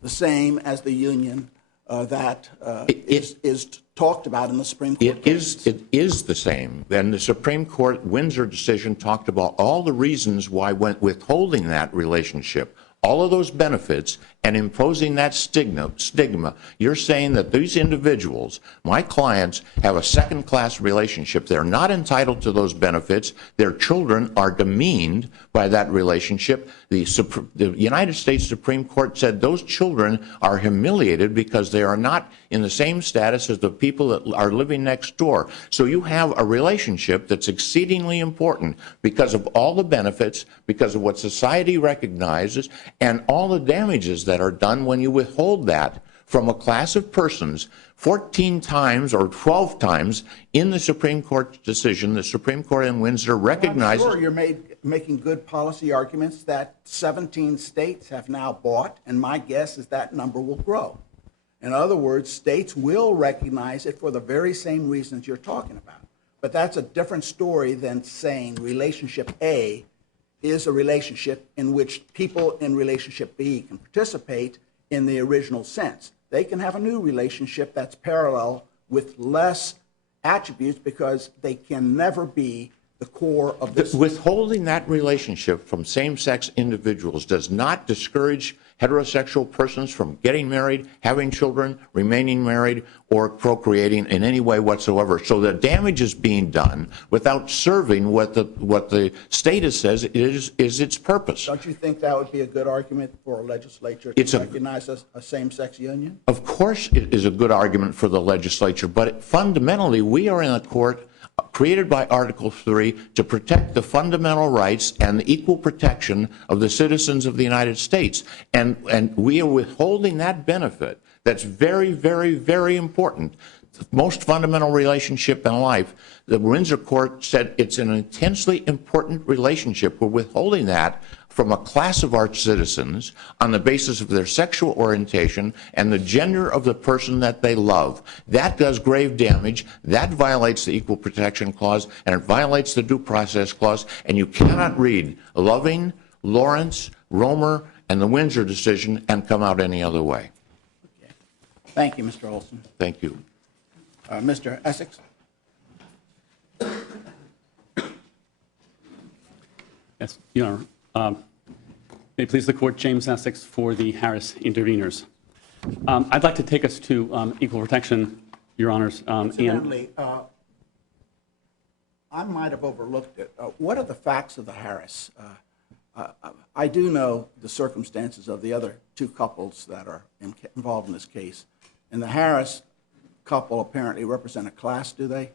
the same as the union that is talked about in the Supreme Court cases. It is the same. And the Supreme Court Windsor decision talked about all the reasons why withholding that relationship, all of those benefits, and imposing that stigma. You're saying that these individuals, my clients, have a second-class relationship. They're not entitled to those benefits. Their children are demeaned by that relationship. The United States Supreme Court said those children are humiliated because they are not in the same status as the people that are living next door. So you have a relationship that's exceedingly important because of all the benefits, because of what society recognizes, and all the damages that are done when you withhold that from a class of persons. 14 times or 12 times in the Supreme Court's decision, the Supreme Court in Windsor recognizes... I'm sure you're making good policy arguments that 17 states have now bought, and my guess is that number will grow. In other words, states will recognize it for the very same reasons you're talking about. But that's a different story than saying relationship A is a relationship in which people in relationship B can participate in the original sense. They can have a new relationship that's parallel with less attributes because they can never be the core of this. Withholding that relationship from same-sex individuals does not discourage heterosexual persons from getting married, having children, remaining married, or procreating in any way whatsoever. So the damage is being done without serving what the state says is its purpose. Don't you think that would be a good argument for a legislature to recognize a same-sex union? Of course it is a good argument for the legislature, but fundamentally we are in a court created by Article 3 to protect the fundamental rights and the equal protection of the citizens of the United States. And we are withholding that benefit. That's very, very, very important. The most fundamental relationship in life. The Windsor Court said it's an intensely important relationship. We're withholding that from a class of our citizens on the basis of their sexual orientation and the gender of the person that they love. That does grave damage. That violates the Equal Protection Clause, and it violates the Due Process Clause, and you cannot read Loving, Lawrence, Romer, and the Windsor decision and come out any other way. Okay. Thank you, Mr. Olson. Thank you. Mr. Essex? Yes, Your Honor. May it please the Court, James Essex for the Harris interveners. I'd like to take us to equal protection, Your Honors. Incidentally, I might have overlooked it. What are the facts of the Harris? I do know the circumstances of the other two couples that are involved in this case. And the Harris couple apparently represent a class, do they?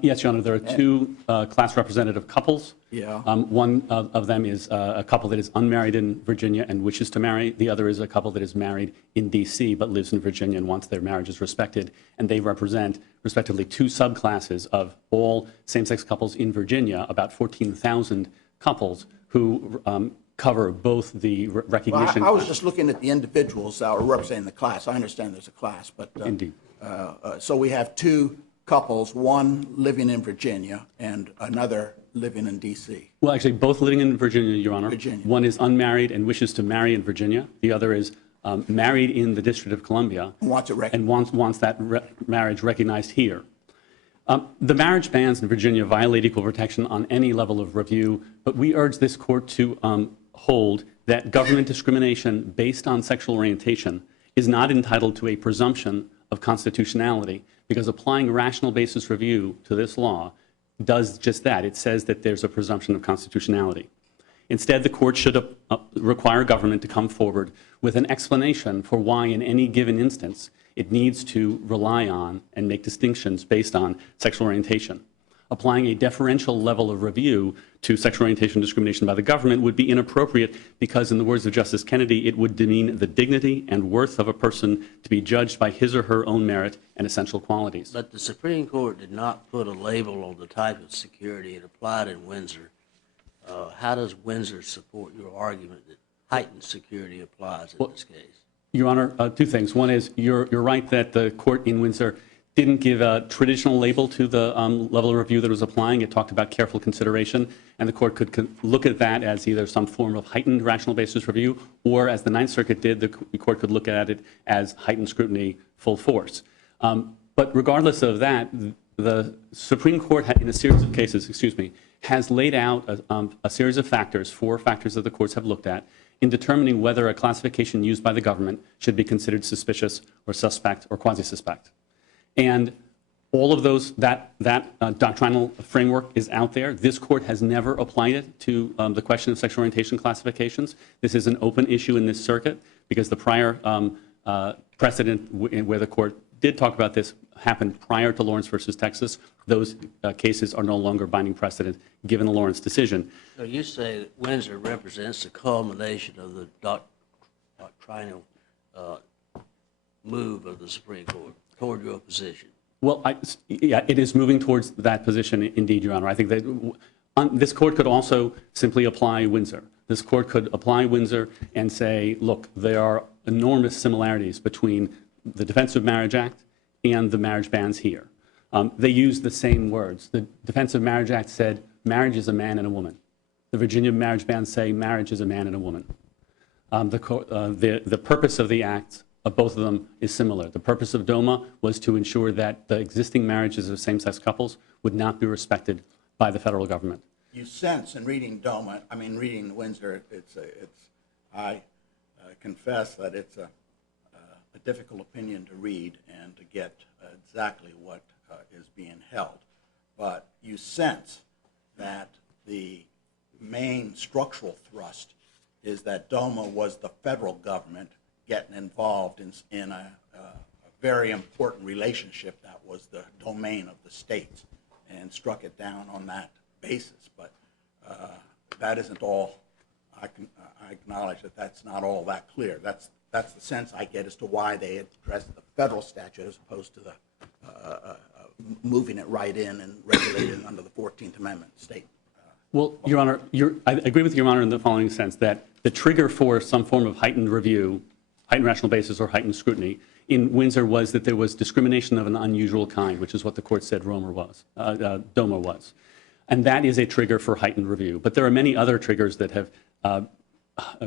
Yes, Your Honor. There are two class representative couples. Yeah. One of them is a couple that is unmarried in Virginia and wishes to marry. The other is a couple that is married in D.C. but lives in Virginia and wants their marriages respected. And they represent, respectively, two subclasses of all same-sex couples in Virginia, about 14,000 couples who cover both the recognition. Well, I was just looking at the individuals that are representing the class. I understand there's a class, but Indeed. So we have two couples, one living in Virginia and another living in D.C. Well, actually, both living in Virginia, Your Honor. Virginia. One is unmarried and wishes to marry in Virginia. The other is married in the District of Columbia Wants it and wants that marriage recognized here. The marriage bans in Virginia violate equal protection on any level of review, but we urge this court to hold that government discrimination based on sexual orientation is not entitled to a presumption of constitutionality, because applying rational basis review to this law does just that. It says that there's a presumption of constitutionality. Instead, the court should require government to come forward with an explanation for why in any given instance it needs to rely on and make distinctions based on sexual orientation. Applying a deferential level of review to sexual orientation discrimination by the government would be inappropriate because, in the words of Justice Kennedy, it would demean the dignity and worth of a person to be judged by his or her own merit and essential qualities. But the Supreme Court did not put a label on the type of security it applied in Windsor. How does Windsor support your argument that heightened security applies in this case? Your Honor, two things. One is you're right that the court in Windsor didn't give a traditional label to the level of review that it was applying. It talked about careful consideration, and the court could look at that as either some form of heightened rational basis review, or as the Ninth Circuit did, the court could look at it as heightened scrutiny full force. But regardless of that, the Supreme Court, in a series of cases, has laid out a series of factors, 4 factors that the courts have looked at, in determining whether a classification used by the government should be considered suspicious or suspect or quasi-suspect. And all of those, that doctrinal framework is out there. This court has never applied it to the question of sexual orientation classifications. This is an open issue in this circuit because the prior precedent where the court did talk about this happened prior to Lawrence versus Texas. Those cases are no longer binding precedent given the Lawrence decision. So you say that Windsor represents the culmination of the doctrinal move of the Supreme Court toward your position. Well, yeah, it is moving towards that position, indeed, Your Honor. I think that this court could also simply apply Windsor. This court could apply Windsor and say, look, there are enormous similarities between the Defense of Marriage Act and the marriage bans here. They use the same words. The Defense of Marriage Act said marriage is a man and a woman. The Virginia marriage bans say marriage is a man and a woman. The purpose of the act of both of them is similar. The purpose of DOMA was to ensure that the existing marriages of same-sex couples would not be respected by the federal government. You sense in reading DOMA, I mean reading Windsor, I confess that it's a difficult opinion to read and to get exactly what is being held. But you sense that the main structural thrust is that DOMA was the federal government getting involved in a very important relationship that was the domain of the states and struck it down on that basis. But that isn't all. I acknowledge that that's not all that clear. That's the sense I get as to why they addressed the federal statute as opposed to the moving it right in and regulating under the 14th Amendment state. Well, Your Honor, I agree with Your Honor in the following sense, that the trigger for some form of heightened review, heightened rational basis or heightened scrutiny in Windsor was that there was discrimination of an unusual kind, which is what the court said DOMA was. And that is a trigger for heightened review. But there are many other triggers that have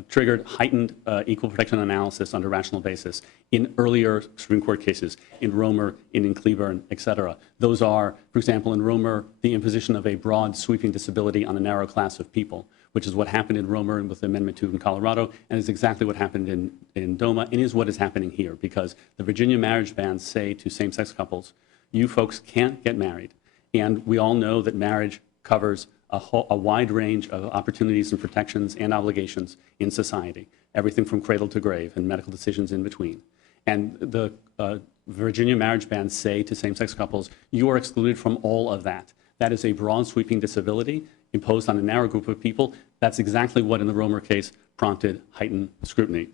triggered heightened equal protection analysis under rational basis in earlier Supreme Court cases, in Romer, in Cleburne, et cetera. Those are, for example, in Romer, the imposition of a broad sweeping disability on a narrow class of people, which is what happened in Romer and with Amendment 2 in Colorado, and is exactly what happened in DOMA, and is what is happening here, because the Virginia marriage bans say to same-sex couples, you folks can't get married. And we all know that marriage covers a wide range of opportunities and protections and obligations in society, everything from cradle to grave and medical decisions in between. And the Virginia marriage bans say to same-sex couples, you are excluded from all of that. That is a broad sweeping disability imposed on a narrow group of people. That's exactly what in the Romer case prompted heightened scrutiny.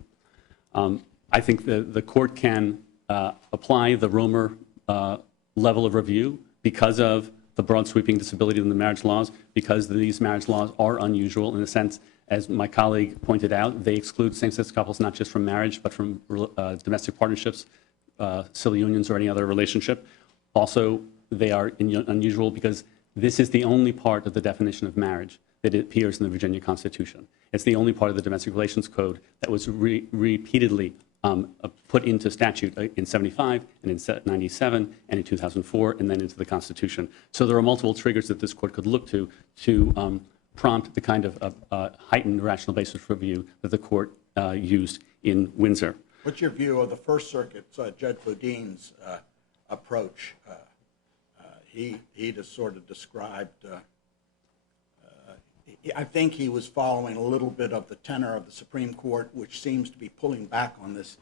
I think the court can apply the Romer level of review because of the broad sweeping disability in the marriage laws, because these marriage laws are unusual in the sense, as my colleague pointed out, they exclude same-sex couples not just from marriage, but from domestic partnerships, civil unions, or any other relationship. Also, they are unusual because this is the only part of the definition of marriage that appears in the Virginia Constitution. It's the only part of the Domestic Relations Code that was repeatedly put into statute in 75 and in 97 and in 2004 and then into the Constitution. So there are multiple triggers that this court could look to prompt the kind of heightened rational basis review that the court used in Windsor. What's your view of the First Circuit's Judge Boudin's approach? He just sort of described, I think he was following a little bit of the tenor of the Supreme Court, which seems to be pulling back on this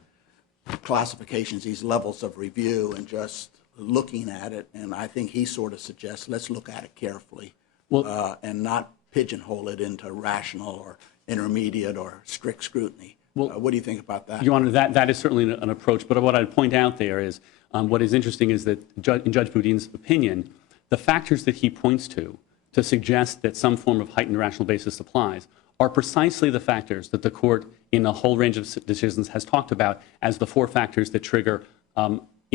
classifications, these levels of review, and just looking at it. And I think he sort of suggests, let's look at it carefully and not pigeonhole it into rational or intermediate or strict scrutiny. Well, what do you think about that? Your Honor, that is certainly an approach. But what I'd point out there is what is interesting is that in Judge Boudin's opinion, the factors that he points to suggest that some form of heightened rational basis applies are precisely the factors that the court in a whole range of decisions has talked about as the 4 factors that trigger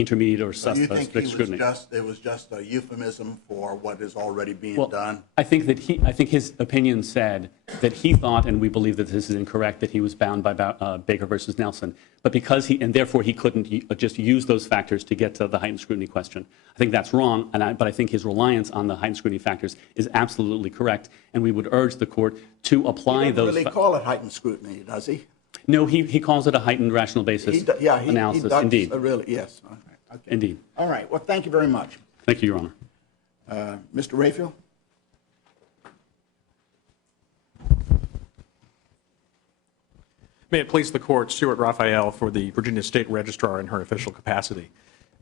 intermediate or So you think strict scrutiny. it was just a euphemism for what is already being Well, done? I think his opinion said that he thought, and we believe that this is incorrect, that he was bound by Baker versus Nelson, but therefore he couldn't just use those factors to get to the heightened scrutiny question. I think that's wrong, but I think his reliance on the heightened scrutiny factors is absolutely correct, and we would urge the court to apply He those. doesn't really call it heightened scrutiny, does he? No, he calls it a heightened rational basis analysis. He does, Indeed, really, yes. All right, okay. indeed. All right, well, thank you very much. Thank you, Your Honor. Mr. Rayfield? May it please the Court, Stuart Raphael for the Virginia State Registrar in her official capacity.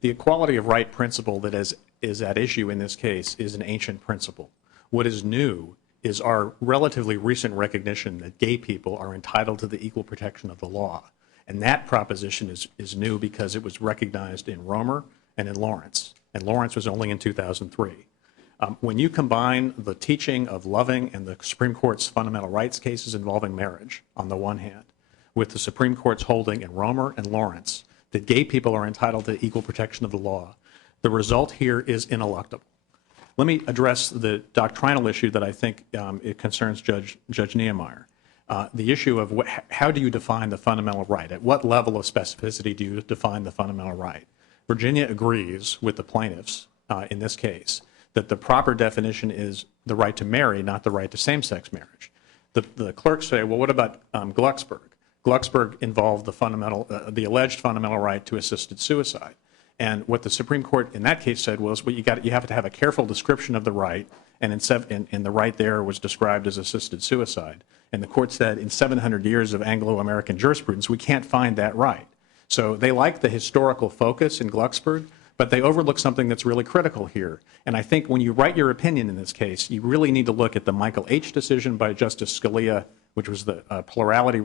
The equality of right principle that is at issue in this case is an ancient principle. What is new is our relatively recent recognition that gay people are entitled to the equal protection of the law. And that proposition is new because it was recognized in Romer and in Lawrence. And Lawrence was only in 2003. When you combine the teaching of Loving and the Supreme Court's fundamental rights cases involving marriage, on the one hand, with the Supreme Court's holding in Romer and Lawrence that gay people are entitled to equal protection of the law, the result here is ineluctable. Let me address the doctrinal issue that I think it concerns Judge Niemeyer. The issue of how do you define the fundamental right? At what level of specificity do you define the fundamental right? Virginia agrees with the plaintiffs in this case that the proper definition is the right to marry, not the right to same-sex marriage. The clerks say, well, what about Glucksberg? Glucksberg involved the alleged fundamental right to assisted suicide. And what the Supreme Court in that case said was, well, you have to have a careful description of the right, and the right there was described as assisted suicide. And the court said, in 700 years of Anglo-American jurisprudence, we can't find that right. So they like the historical focus in Glucksberg, but they overlook something that's really critical here. And I think when you write your opinion in this case, you really need to look at the Michael H. decision by Justice Scalia, which was the plurality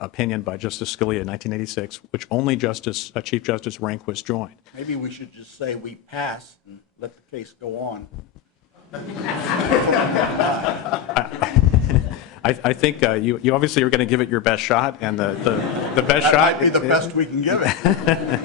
opinion by Justice Scalia in 1986, which only Chief Justice Rehnquist joined. Maybe we should just say we pass and let the case go on. I think you obviously are going to give it your best shot, and the best That shot might be the best we can give it.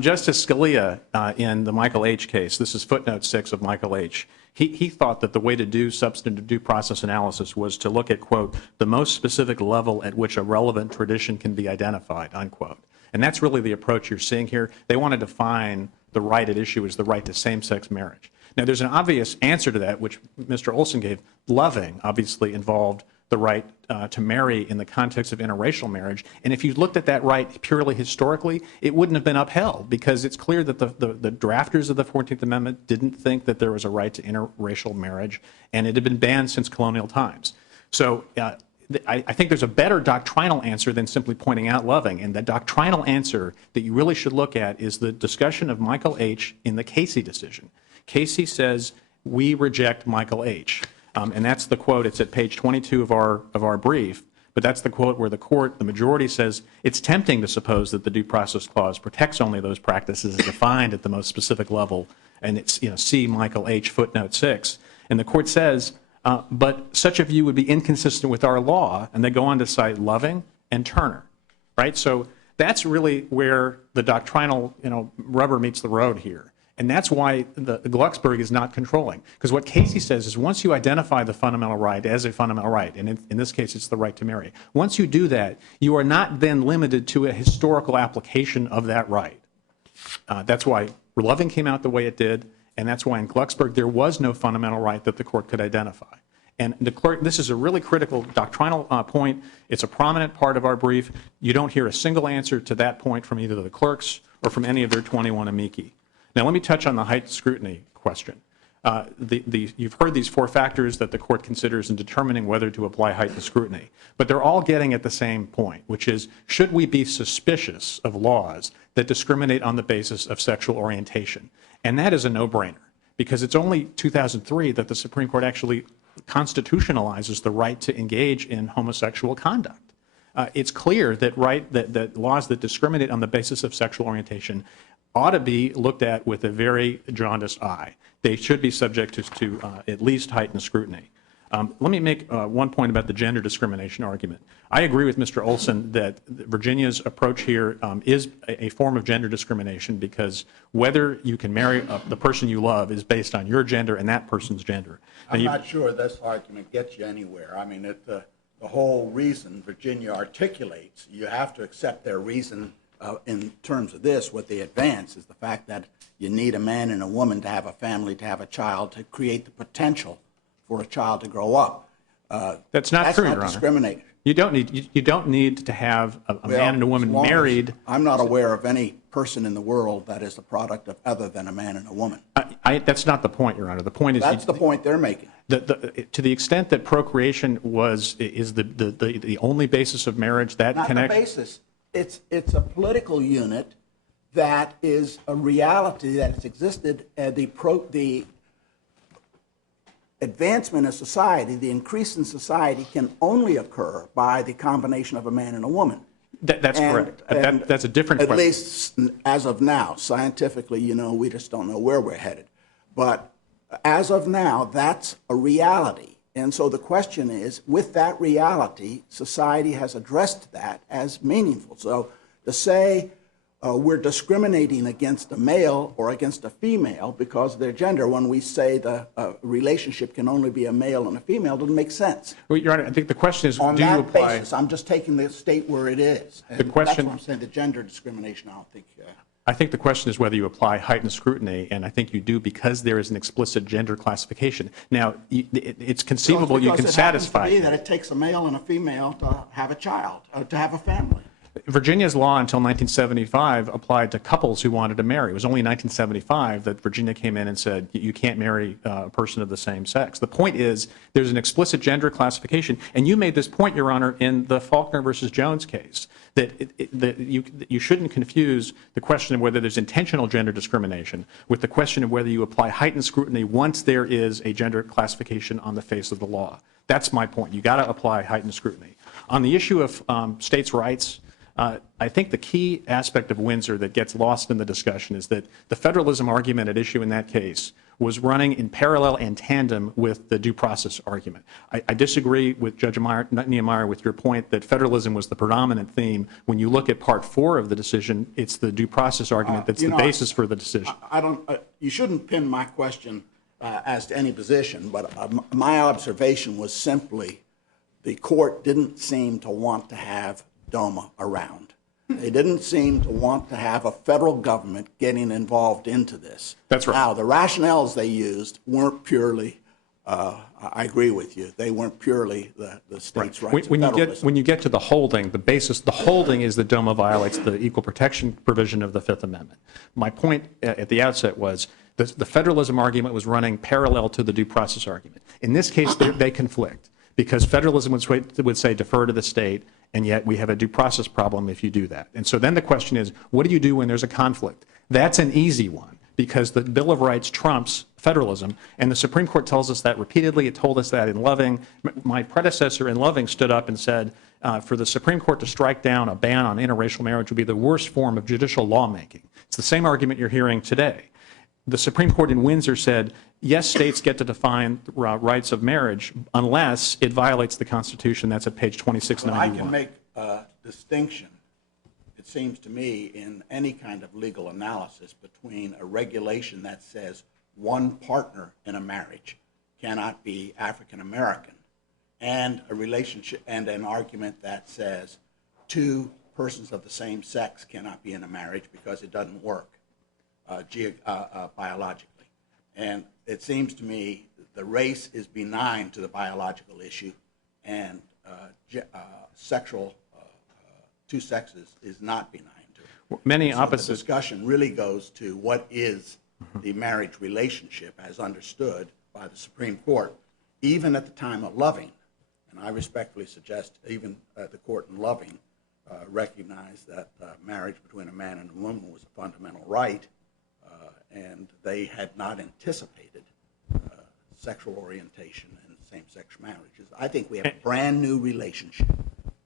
Justice Scalia in the Michael H. case, this is footnote 6 of Michael H., he thought that the way to do substantive due process analysis was to look at, quote, the most specific level at which a relevant tradition can be identified, unquote. And that's really the approach you're seeing here. They want to define the right at issue as the right to same-sex marriage. Now, there's an obvious answer to that, which Mr. Olson gave. Loving obviously involved the right to marry in the context of interracial marriage. And if you looked at that right purely historically, it wouldn't have been upheld, because it's clear that the drafters of the 14th Amendment didn't think that there was a right to interracial marriage, and it had been banned since colonial times. So I think there's a better doctrinal answer than simply pointing out Loving. And the doctrinal answer that you really should look at is the discussion of Michael H. in the Casey decision. Casey says, we reject Michael H. And that's the quote. It's at page 22 of our brief. But that's the quote where the majority says, it's tempting to suppose that the Due Process Clause protects only those practices defined at the most specific level. And it's, see Michael H. footnote 6. And the court says, but such a view would be inconsistent with our law. And they go on to cite Loving and Turner, right? So that's really where the doctrinal, rubber meets the road here. And that's why the Glucksberg is not controlling. Because what Casey says is once you identify the fundamental right as a fundamental right, and in this case it's the right to marry, once you do that, you are not then limited to a historical application of that right. That's why Loving came out the way it did, and that's why in Glucksberg there was no fundamental right that the court could identify. And this is a really critical doctrinal point. It's a prominent part of our brief. You don't hear a single answer to that point from either the clerks or from any of their 21 amici. Now, let me touch on the heightened scrutiny question. You've heard these 4 factors that the court considers in determining whether to apply heightened scrutiny. But they're all getting at the same point, which is, should we be suspicious of laws that discriminate on the basis of sexual orientation? And that is a no-brainer, because it's only 2003 that the Supreme Court actually constitutionalizes the right to engage in homosexual conduct. It's clear that laws that discriminate on the basis of sexual orientation ought to be looked at with a very jaundiced eye. They should be subject to at least heightened scrutiny. Let me make one point about the gender discrimination argument. I agree with Mr. Olson that Virginia's approach here is a form of gender discrimination because whether you can marry the person you love is based on your gender and that person's gender. I'm not sure this argument gets you anywhere. I mean, the whole reason Virginia articulates, you have to accept their reason in terms of this. What they advance is the fact that you need a man and a woman to have a family, to have a child, to create the potential for a child to grow up. That's not true, Your Honor. Discrimination. You don't need to have a man and a woman married. I'm not aware of any person in the world that is the product of other than a man and a woman. That's not the point, Your Honor. The point is That's the point they're making. To the extent that procreation is the only basis of marriage, that Not connection. the basis. It's a political unit that is a reality that has existed. The advancement of society, the increase in society, can only occur by the combination of a man and a woman. That's correct. That's a different question. At least as of now, scientifically, we just don't know where we're headed. But as of now, that's a reality. And so the question is, with that reality, society has addressed that as meaningful. So to say we're discriminating against a male or against a female because of their gender when we say the relationship can only be a male and a female doesn't make sense. Well, Your Honor, I think the question is, On do you that apply? basis, I'm just taking the state where it is. And The question- that's what I'm saying, the gender discrimination, I don't think. I think the question is whether you apply heightened scrutiny, and I think you do because there is an explicit gender classification. Now, it's conceivable you can satisfy. Because it happens to be that it takes a male and a female to have a child, to have a family. Virginia's law until 1975 applied to couples who wanted to marry. It was only in 1975 that Virginia came in and said you can't marry a person of the same sex. The point is there's an explicit gender classification, and you made this point, Your Honor, in the Faulkner versus Jones case, that you shouldn't confuse the question of whether there's intentional gender discrimination with the question of whether you apply heightened scrutiny once there is a gender classification on the face of the law. That's my point. You got to apply heightened scrutiny. On the issue of states' rights, I think the key aspect of Windsor that gets lost in the discussion is that the federalism argument at issue in that case was running in parallel and tandem with the due process argument. I disagree with Judge Niemeyer with your point that federalism was the predominant theme. When you look at Part 4 of the decision, it's the due process argument that's the basis for the decision. You shouldn't pin my question as to any position, but my observation was simply the court didn't seem to want to have DOMA around. They didn't seem to want to have a federal government getting involved into this. That's right. Now, the rationales they used weren't purely, I agree with you, they weren't purely the states' rights. When you get to the holding, the holding is that DOMA violates the equal protection provision of the Fifth Amendment. My point at the outset was the federalism argument was running parallel to the due process argument. In this case, they conflict because federalism would say defer to the state, and yet we have a due process problem if you do that. And so then the question is, what do you do when there's a conflict? That's an easy one because the Bill of Rights trumps federalism, and the Supreme Court tells us that repeatedly. It told us that in Loving. My predecessor in Loving stood up and said, for the Supreme Court to strike down a ban on interracial marriage would be the worst form of judicial lawmaking. It's the same argument you're hearing today. The Supreme Court in Windsor said, yes, states get to define rights of marriage unless it violates the Constitution. That's at page 2691. I can make a distinction, it seems to me, in any kind of legal analysis between a regulation that says one partner in a marriage cannot be African American and a relationship and an argument that says two persons of the same sex cannot be in a marriage because it doesn't work biologically. And it seems to me the race is benign to the biological issue, and sexual two sexes is not benign to it. Many so opposites. The discussion really goes to what is the marriage relationship as understood by the Supreme Court, even at the time of Loving. And I respectfully suggest even the court in Loving recognized that marriage between a man and a woman was a fundamental right, and they had not anticipated sexual orientation and same-sex marriages. I think we have a brand new relationship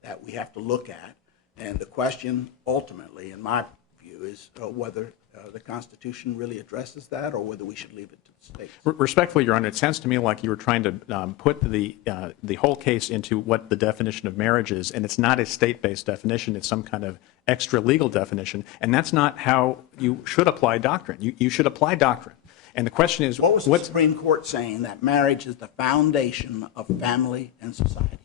that we have to look at, and the question ultimately, in my view, is whether the Constitution really addresses that or whether we should leave it to the States. Respectfully, Your Honor, it sounds to me like you were trying to put the whole case into what the definition of marriage is, and it's not a state-based definition. It's some kind of extra legal definition, and that's not how you should apply doctrine. You should apply doctrine. And the question is, What was the Supreme Court saying? That marriage is the foundation of family and society.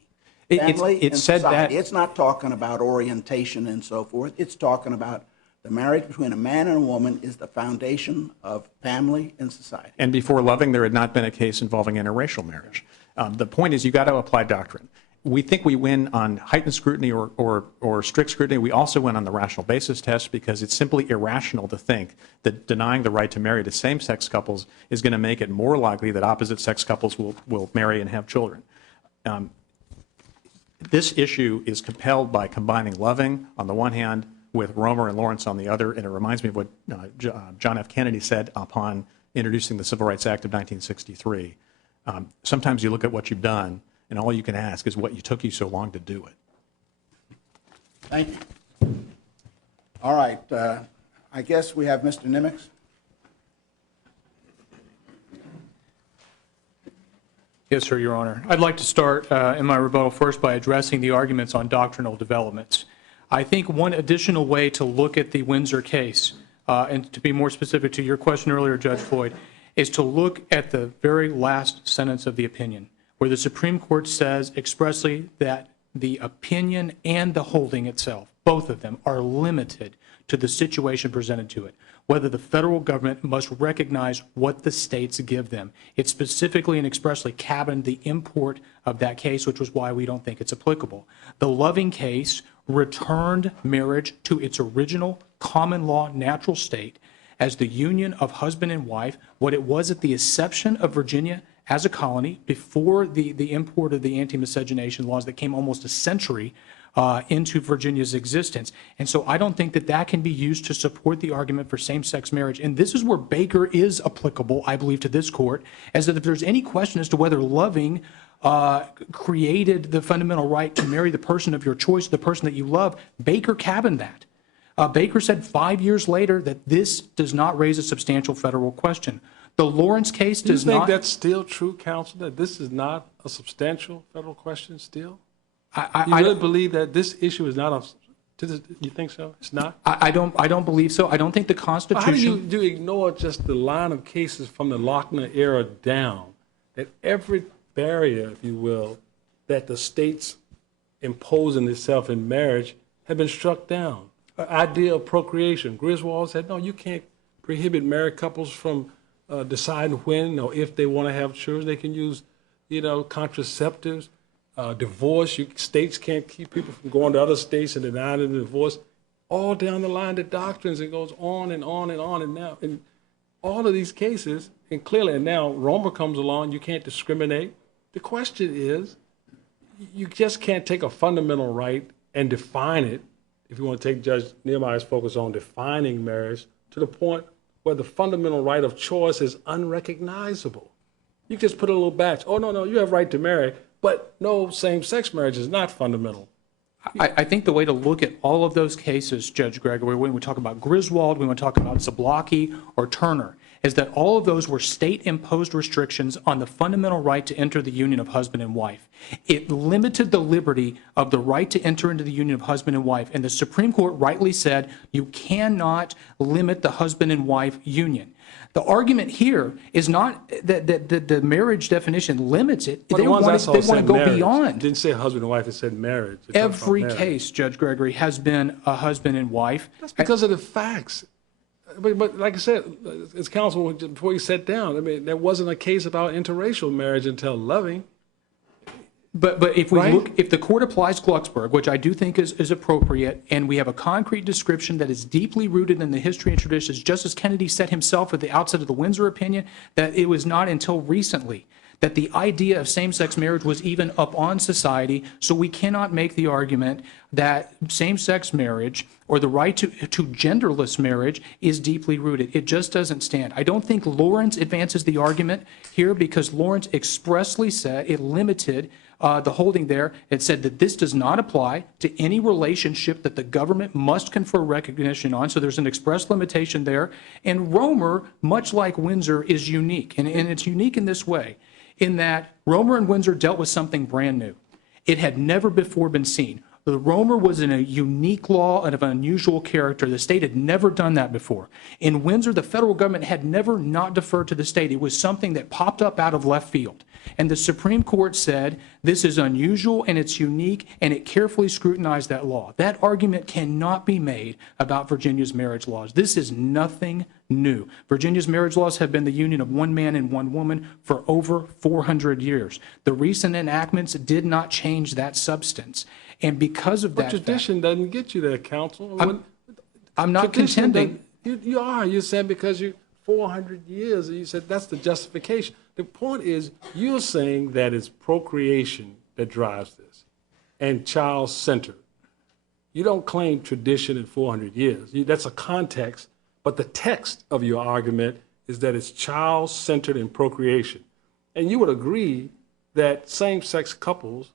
It said that. It's not talking about orientation and so forth. It's talking about the marriage between a man and a woman is the foundation of family and society. And before Loving, there had not been a case involving interracial marriage. The point is, you got to apply doctrine. We think we win on heightened scrutiny or strict scrutiny. We also win on the rational basis test because it's simply irrational to think that denying the right to marry to same-sex couples is going to make it more likely that opposite-sex couples will marry and have children. This issue is compelled by combining Loving on the one hand with Romer and Lawrence on the other, and it reminds me of what John F. Kennedy said upon introducing the Civil Rights Act of 1963. Sometimes you look at what you've done, and all you can ask is what took you so long to do it. Thank you. All right. I guess we have Mr. Nimitz. Yes, sir, Your Honor. I'd like to start in my rebuttal first by addressing the arguments on doctrinal developments. I think one additional way to look at the Windsor case, and to be more specific to your question earlier, Judge Floyd, is to look at the very last sentence of the opinion, where the Supreme Court says expressly that the opinion and the holding itself, both of them, are limited to the situation presented to it, whether the federal government must recognize what the states give them. It specifically and expressly cabined the import of that case, which was why we don't think it's applicable. The Loving case returned marriage to its original common law natural state as the union of husband and wife, what it was at the inception of Virginia as a colony before the import of the anti-miscegenation laws that came almost a century into Virginia's existence. And so I don't think that that can be used to support the argument for same-sex marriage. And this is where Baker is applicable, I believe, to this court, as that if there's any question as to whether Loving created the fundamental right to marry the person of your choice, the person that you love, Baker cabined that. Baker said 5 years later that this does not raise a substantial federal question. The Lawrence case does not. Do you think that's still true, counsel, that this is not a substantial federal question still? You really believe that this issue is not a, you think so? It's not? I don't believe so. I don't think the Constitution. How do you ignore just the line of cases from the Lochner era down, that every barrier, if you will, that the states imposing itself in marriage have been struck down? An idea of procreation. Griswold said, no, you can't prohibit married couples from deciding when or if they want to have children. They can use, contraceptives. Divorce, states can't keep people from going to other states and denying them divorce. All down the line, the doctrines, it goes on and on and on. And now, in all of these cases, and clearly, and now Romer comes along, you can't discriminate. The question is, you just can't take a fundamental right and define it, if you want to take Judge Nehemiah's focus on defining marriage, to the point where the fundamental right of choice is unrecognizable. You just put a little batch. Oh, no, you have right to marry. But no, same-sex marriage is not fundamental. I think the way to look at all of those cases, Judge Gregory, when we talk about Griswold, when we talk about Zablocki or Turner, is that all of those were state-imposed restrictions on the fundamental right to enter the union of husband and wife. It limited the liberty of the right to enter into the union of husband and wife, and the Supreme Court rightly said you cannot limit the husband and wife union. The argument here is not that the marriage definition limits it. Well, they want to go beyond. It didn't say husband and wife, it said marriage. Every case, Judge Gregory, has been a husband and wife. That's because of the facts. But like I said, as counsel, before you sat down, I mean, there wasn't a case about interracial marriage until Loving. But if we look, if the court applies Glucksberg, which I do think is appropriate, and we have a concrete description that is deeply rooted in the history and traditions, Justice Kennedy said himself at the outset of the Windsor opinion that it was not until recently that the idea of same-sex marriage was even up on society, so we cannot make the argument that same-sex marriage or the right to genderless marriage is deeply rooted. It just doesn't stand. I don't think Lawrence advances the argument here because Lawrence expressly said it limited the holding there, it said that this does not apply to any relationship that the government must confer recognition on. So there's an express limitation there. And Romer, much like Windsor, is unique. And it's unique in this way, in that Romer and Windsor dealt with something brand new. It had never before been seen. The Romer was in a unique law and of an unusual character. The state had never done that before. In Windsor, the federal government had never not deferred to the state. It was something that popped up out of left field. And the Supreme Court said this is unusual and it's unique, and it carefully scrutinized that law. That argument cannot be made about Virginia's marriage laws. This is nothing new. Virginia's marriage laws have been the union of one man and one woman for over 400 years. The recent enactments did not change that substance. And because of that, But tradition doesn't get you there, counsel. I'm not Tradition contending. You are. You're saying because you 400 years, and you said that's the justification. The point is, you're saying that it's procreation that drives this, and child-centered. You don't claim tradition in 400 years. That's a context, but the text of your argument is that it's child-centered and procreation. And you would agree that same-sex couples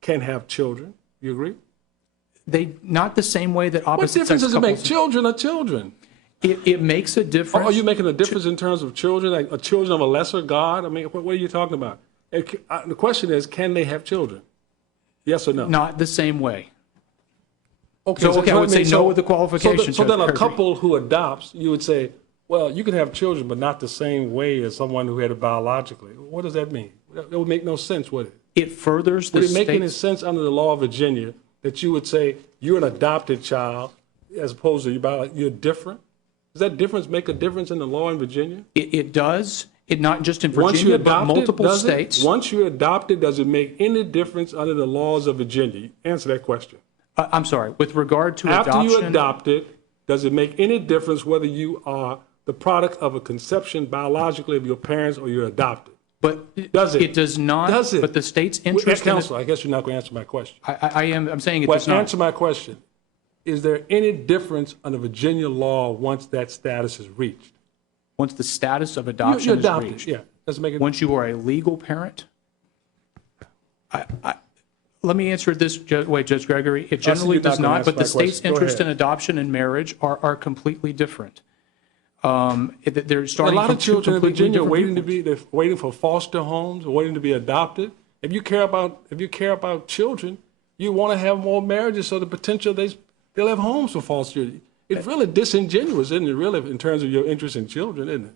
can have children. You agree? They not the same way that What opposite difference sex does it make? couples. Children are children. It makes a difference. Are you making a difference in terms of children, like children of a lesser God? I mean, what are you talking about? The question is, can they have children? Yes or no? Not the same way. Okay, So, I would say no with the So qualification. then a Judge couple who adopts, you would say, well, you can have children, but not the same way as someone who had it biologically. What does that mean? That would make no sense, would it? It furthers the Would it make any state's. sense under the law of Virginia that you would say you're an adopted child as opposed to you're different? Does that difference make a difference in the law in Virginia? It does. It not just in Once you Virginia, but adopt it, multiple does it? states. Once you adopt it, does it make any difference under the laws of Virginia? Answer that question. I'm sorry. With regard to After adoption. you adopt it, does it make any difference whether you are the product of a conception biologically of your parents or you're adopted? But Does it? It does not. Does it? But the state's interest in it. Counsel, I guess you're not going to answer my question. I'm saying it Well, does not. answer my question. Is there any difference under Virginia law once that status is reached? Once the status of You adoption is adopted, reached. yeah. Does it make a Once you are a legal parent. Let me answer it this way, Judge Gregory. It generally you're not does gonna not, answer but the my state's question. Go interest in ahead. adoption and marriage are completely different. They're A starting lot from of two children in completely Virginia different waiting to viewpoints. they're waiting for foster homes, waiting to be adopted. If you care about children, you want to have more marriages so the potential they'll have homes for foster children. It's really disingenuous, isn't it? Really, in terms of your interest in children, isn't it?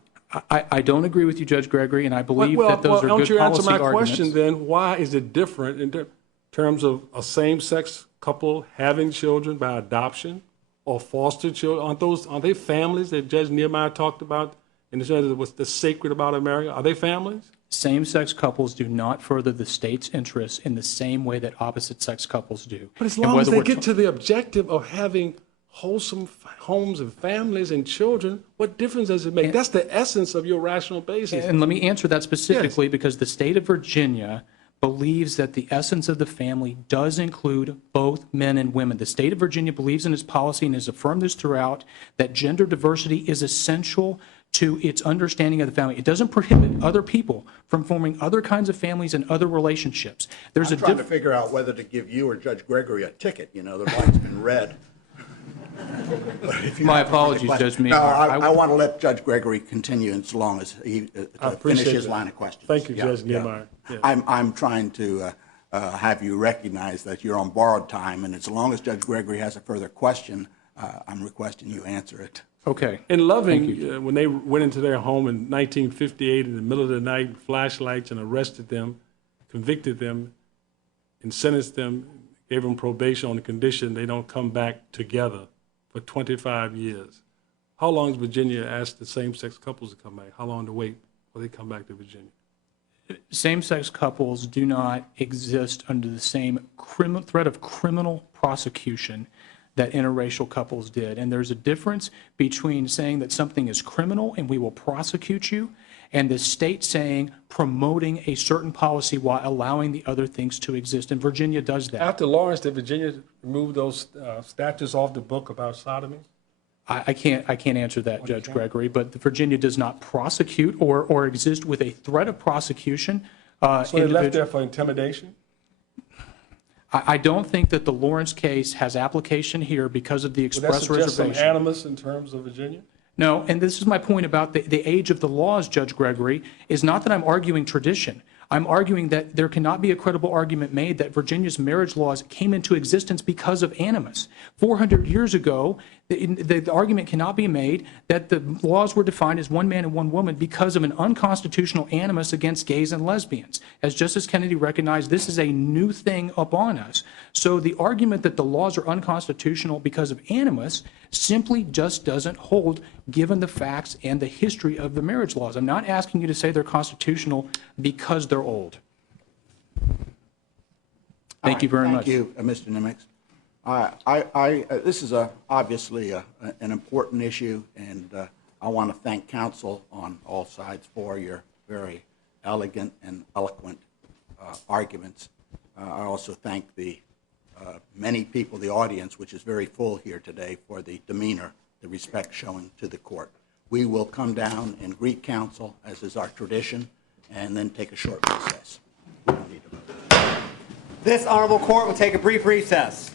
I don't agree with you, Judge Gregory, and I believe well, that those are don't good you answer policy my arguments. question then? Why is it different in terms of a same-sex couple having children by adoption or foster children? Aren't they families that Judge Nehemiah talked about in the sense of what's the sacred about America? Are they families? Same-sex couples do not further the state's interests in the same way that opposite-sex couples do. But as And long as whether they we're get to the objective of having wholesome homes and families and children, what difference does it make? That's the essence of your rational basis. And let me answer that specifically because the state of Virginia believes that the essence of the family does include both men and women. The state of Virginia believes in its policy and has affirmed this throughout, that gender diversity is essential to its understanding of the family. It doesn't prohibit other people from forming other kinds of families and other relationships. There's I'm trying to figure out whether to give you or Judge Gregory a ticket. You know, the light's been red. My apologies, Judge No, Nehemiah. I want to let Judge Gregory continue as long as he I to finish appreciate his that. line of questions. Thank you, Judge Nehemiah. Yeah. I'm trying to have you recognize that you're on borrowed time, and as long as Judge Gregory has a further question, I'm requesting you answer it. Okay. In Loving, when they went into their home in 1958 in the middle of the night, flashlights, and arrested them, convicted them, and sentenced them, gave them probation on the condition they don't come back together for 25 years. How long has Virginia asked the same-sex couples to come back? How long to wait before they come back to Virginia? Same-sex couples do not exist under the same threat of criminal prosecution that interracial couples did. And there's a difference between saying that something is criminal and we will prosecute you, and the state saying promoting a certain policy while allowing the other things to exist. And Virginia does that. After Lawrence, did Virginia remove those statutes off the book about sodomy? I can't answer that, Judge Gregory, but Virginia does not prosecute or exist with a threat of prosecution. So they left there for intimidation? I don't think that the Lawrence case has application here because of the Would that express suggest some reservation. animus in terms of Virginia? No, and this is my point about the age of the laws, Judge Gregory, is not that I'm arguing tradition. I'm arguing that there cannot be a credible argument made that Virginia's marriage laws came into existence because of animus. 400 years ago, the argument cannot be made that the laws were defined as one man and one woman because of an unconstitutional animus against gays and lesbians. As Justice Kennedy recognized, this is a new thing upon us. So the argument that the laws are unconstitutional because of animus simply just doesn't hold given the facts and the history of the marriage laws. I'm not asking you to say they're constitutional because they're old. Thank you very much. Thank you, Mr. Nimitz. This is obviously an important issue, and I want to thank counsel on all sides for your very elegant and eloquent arguments. I also thank the many people, the audience, which is very full here today, for the demeanor, the respect shown to the court. We will come down and greet counsel, as is our tradition, and then take a short recess. This honorable court will take a brief recess.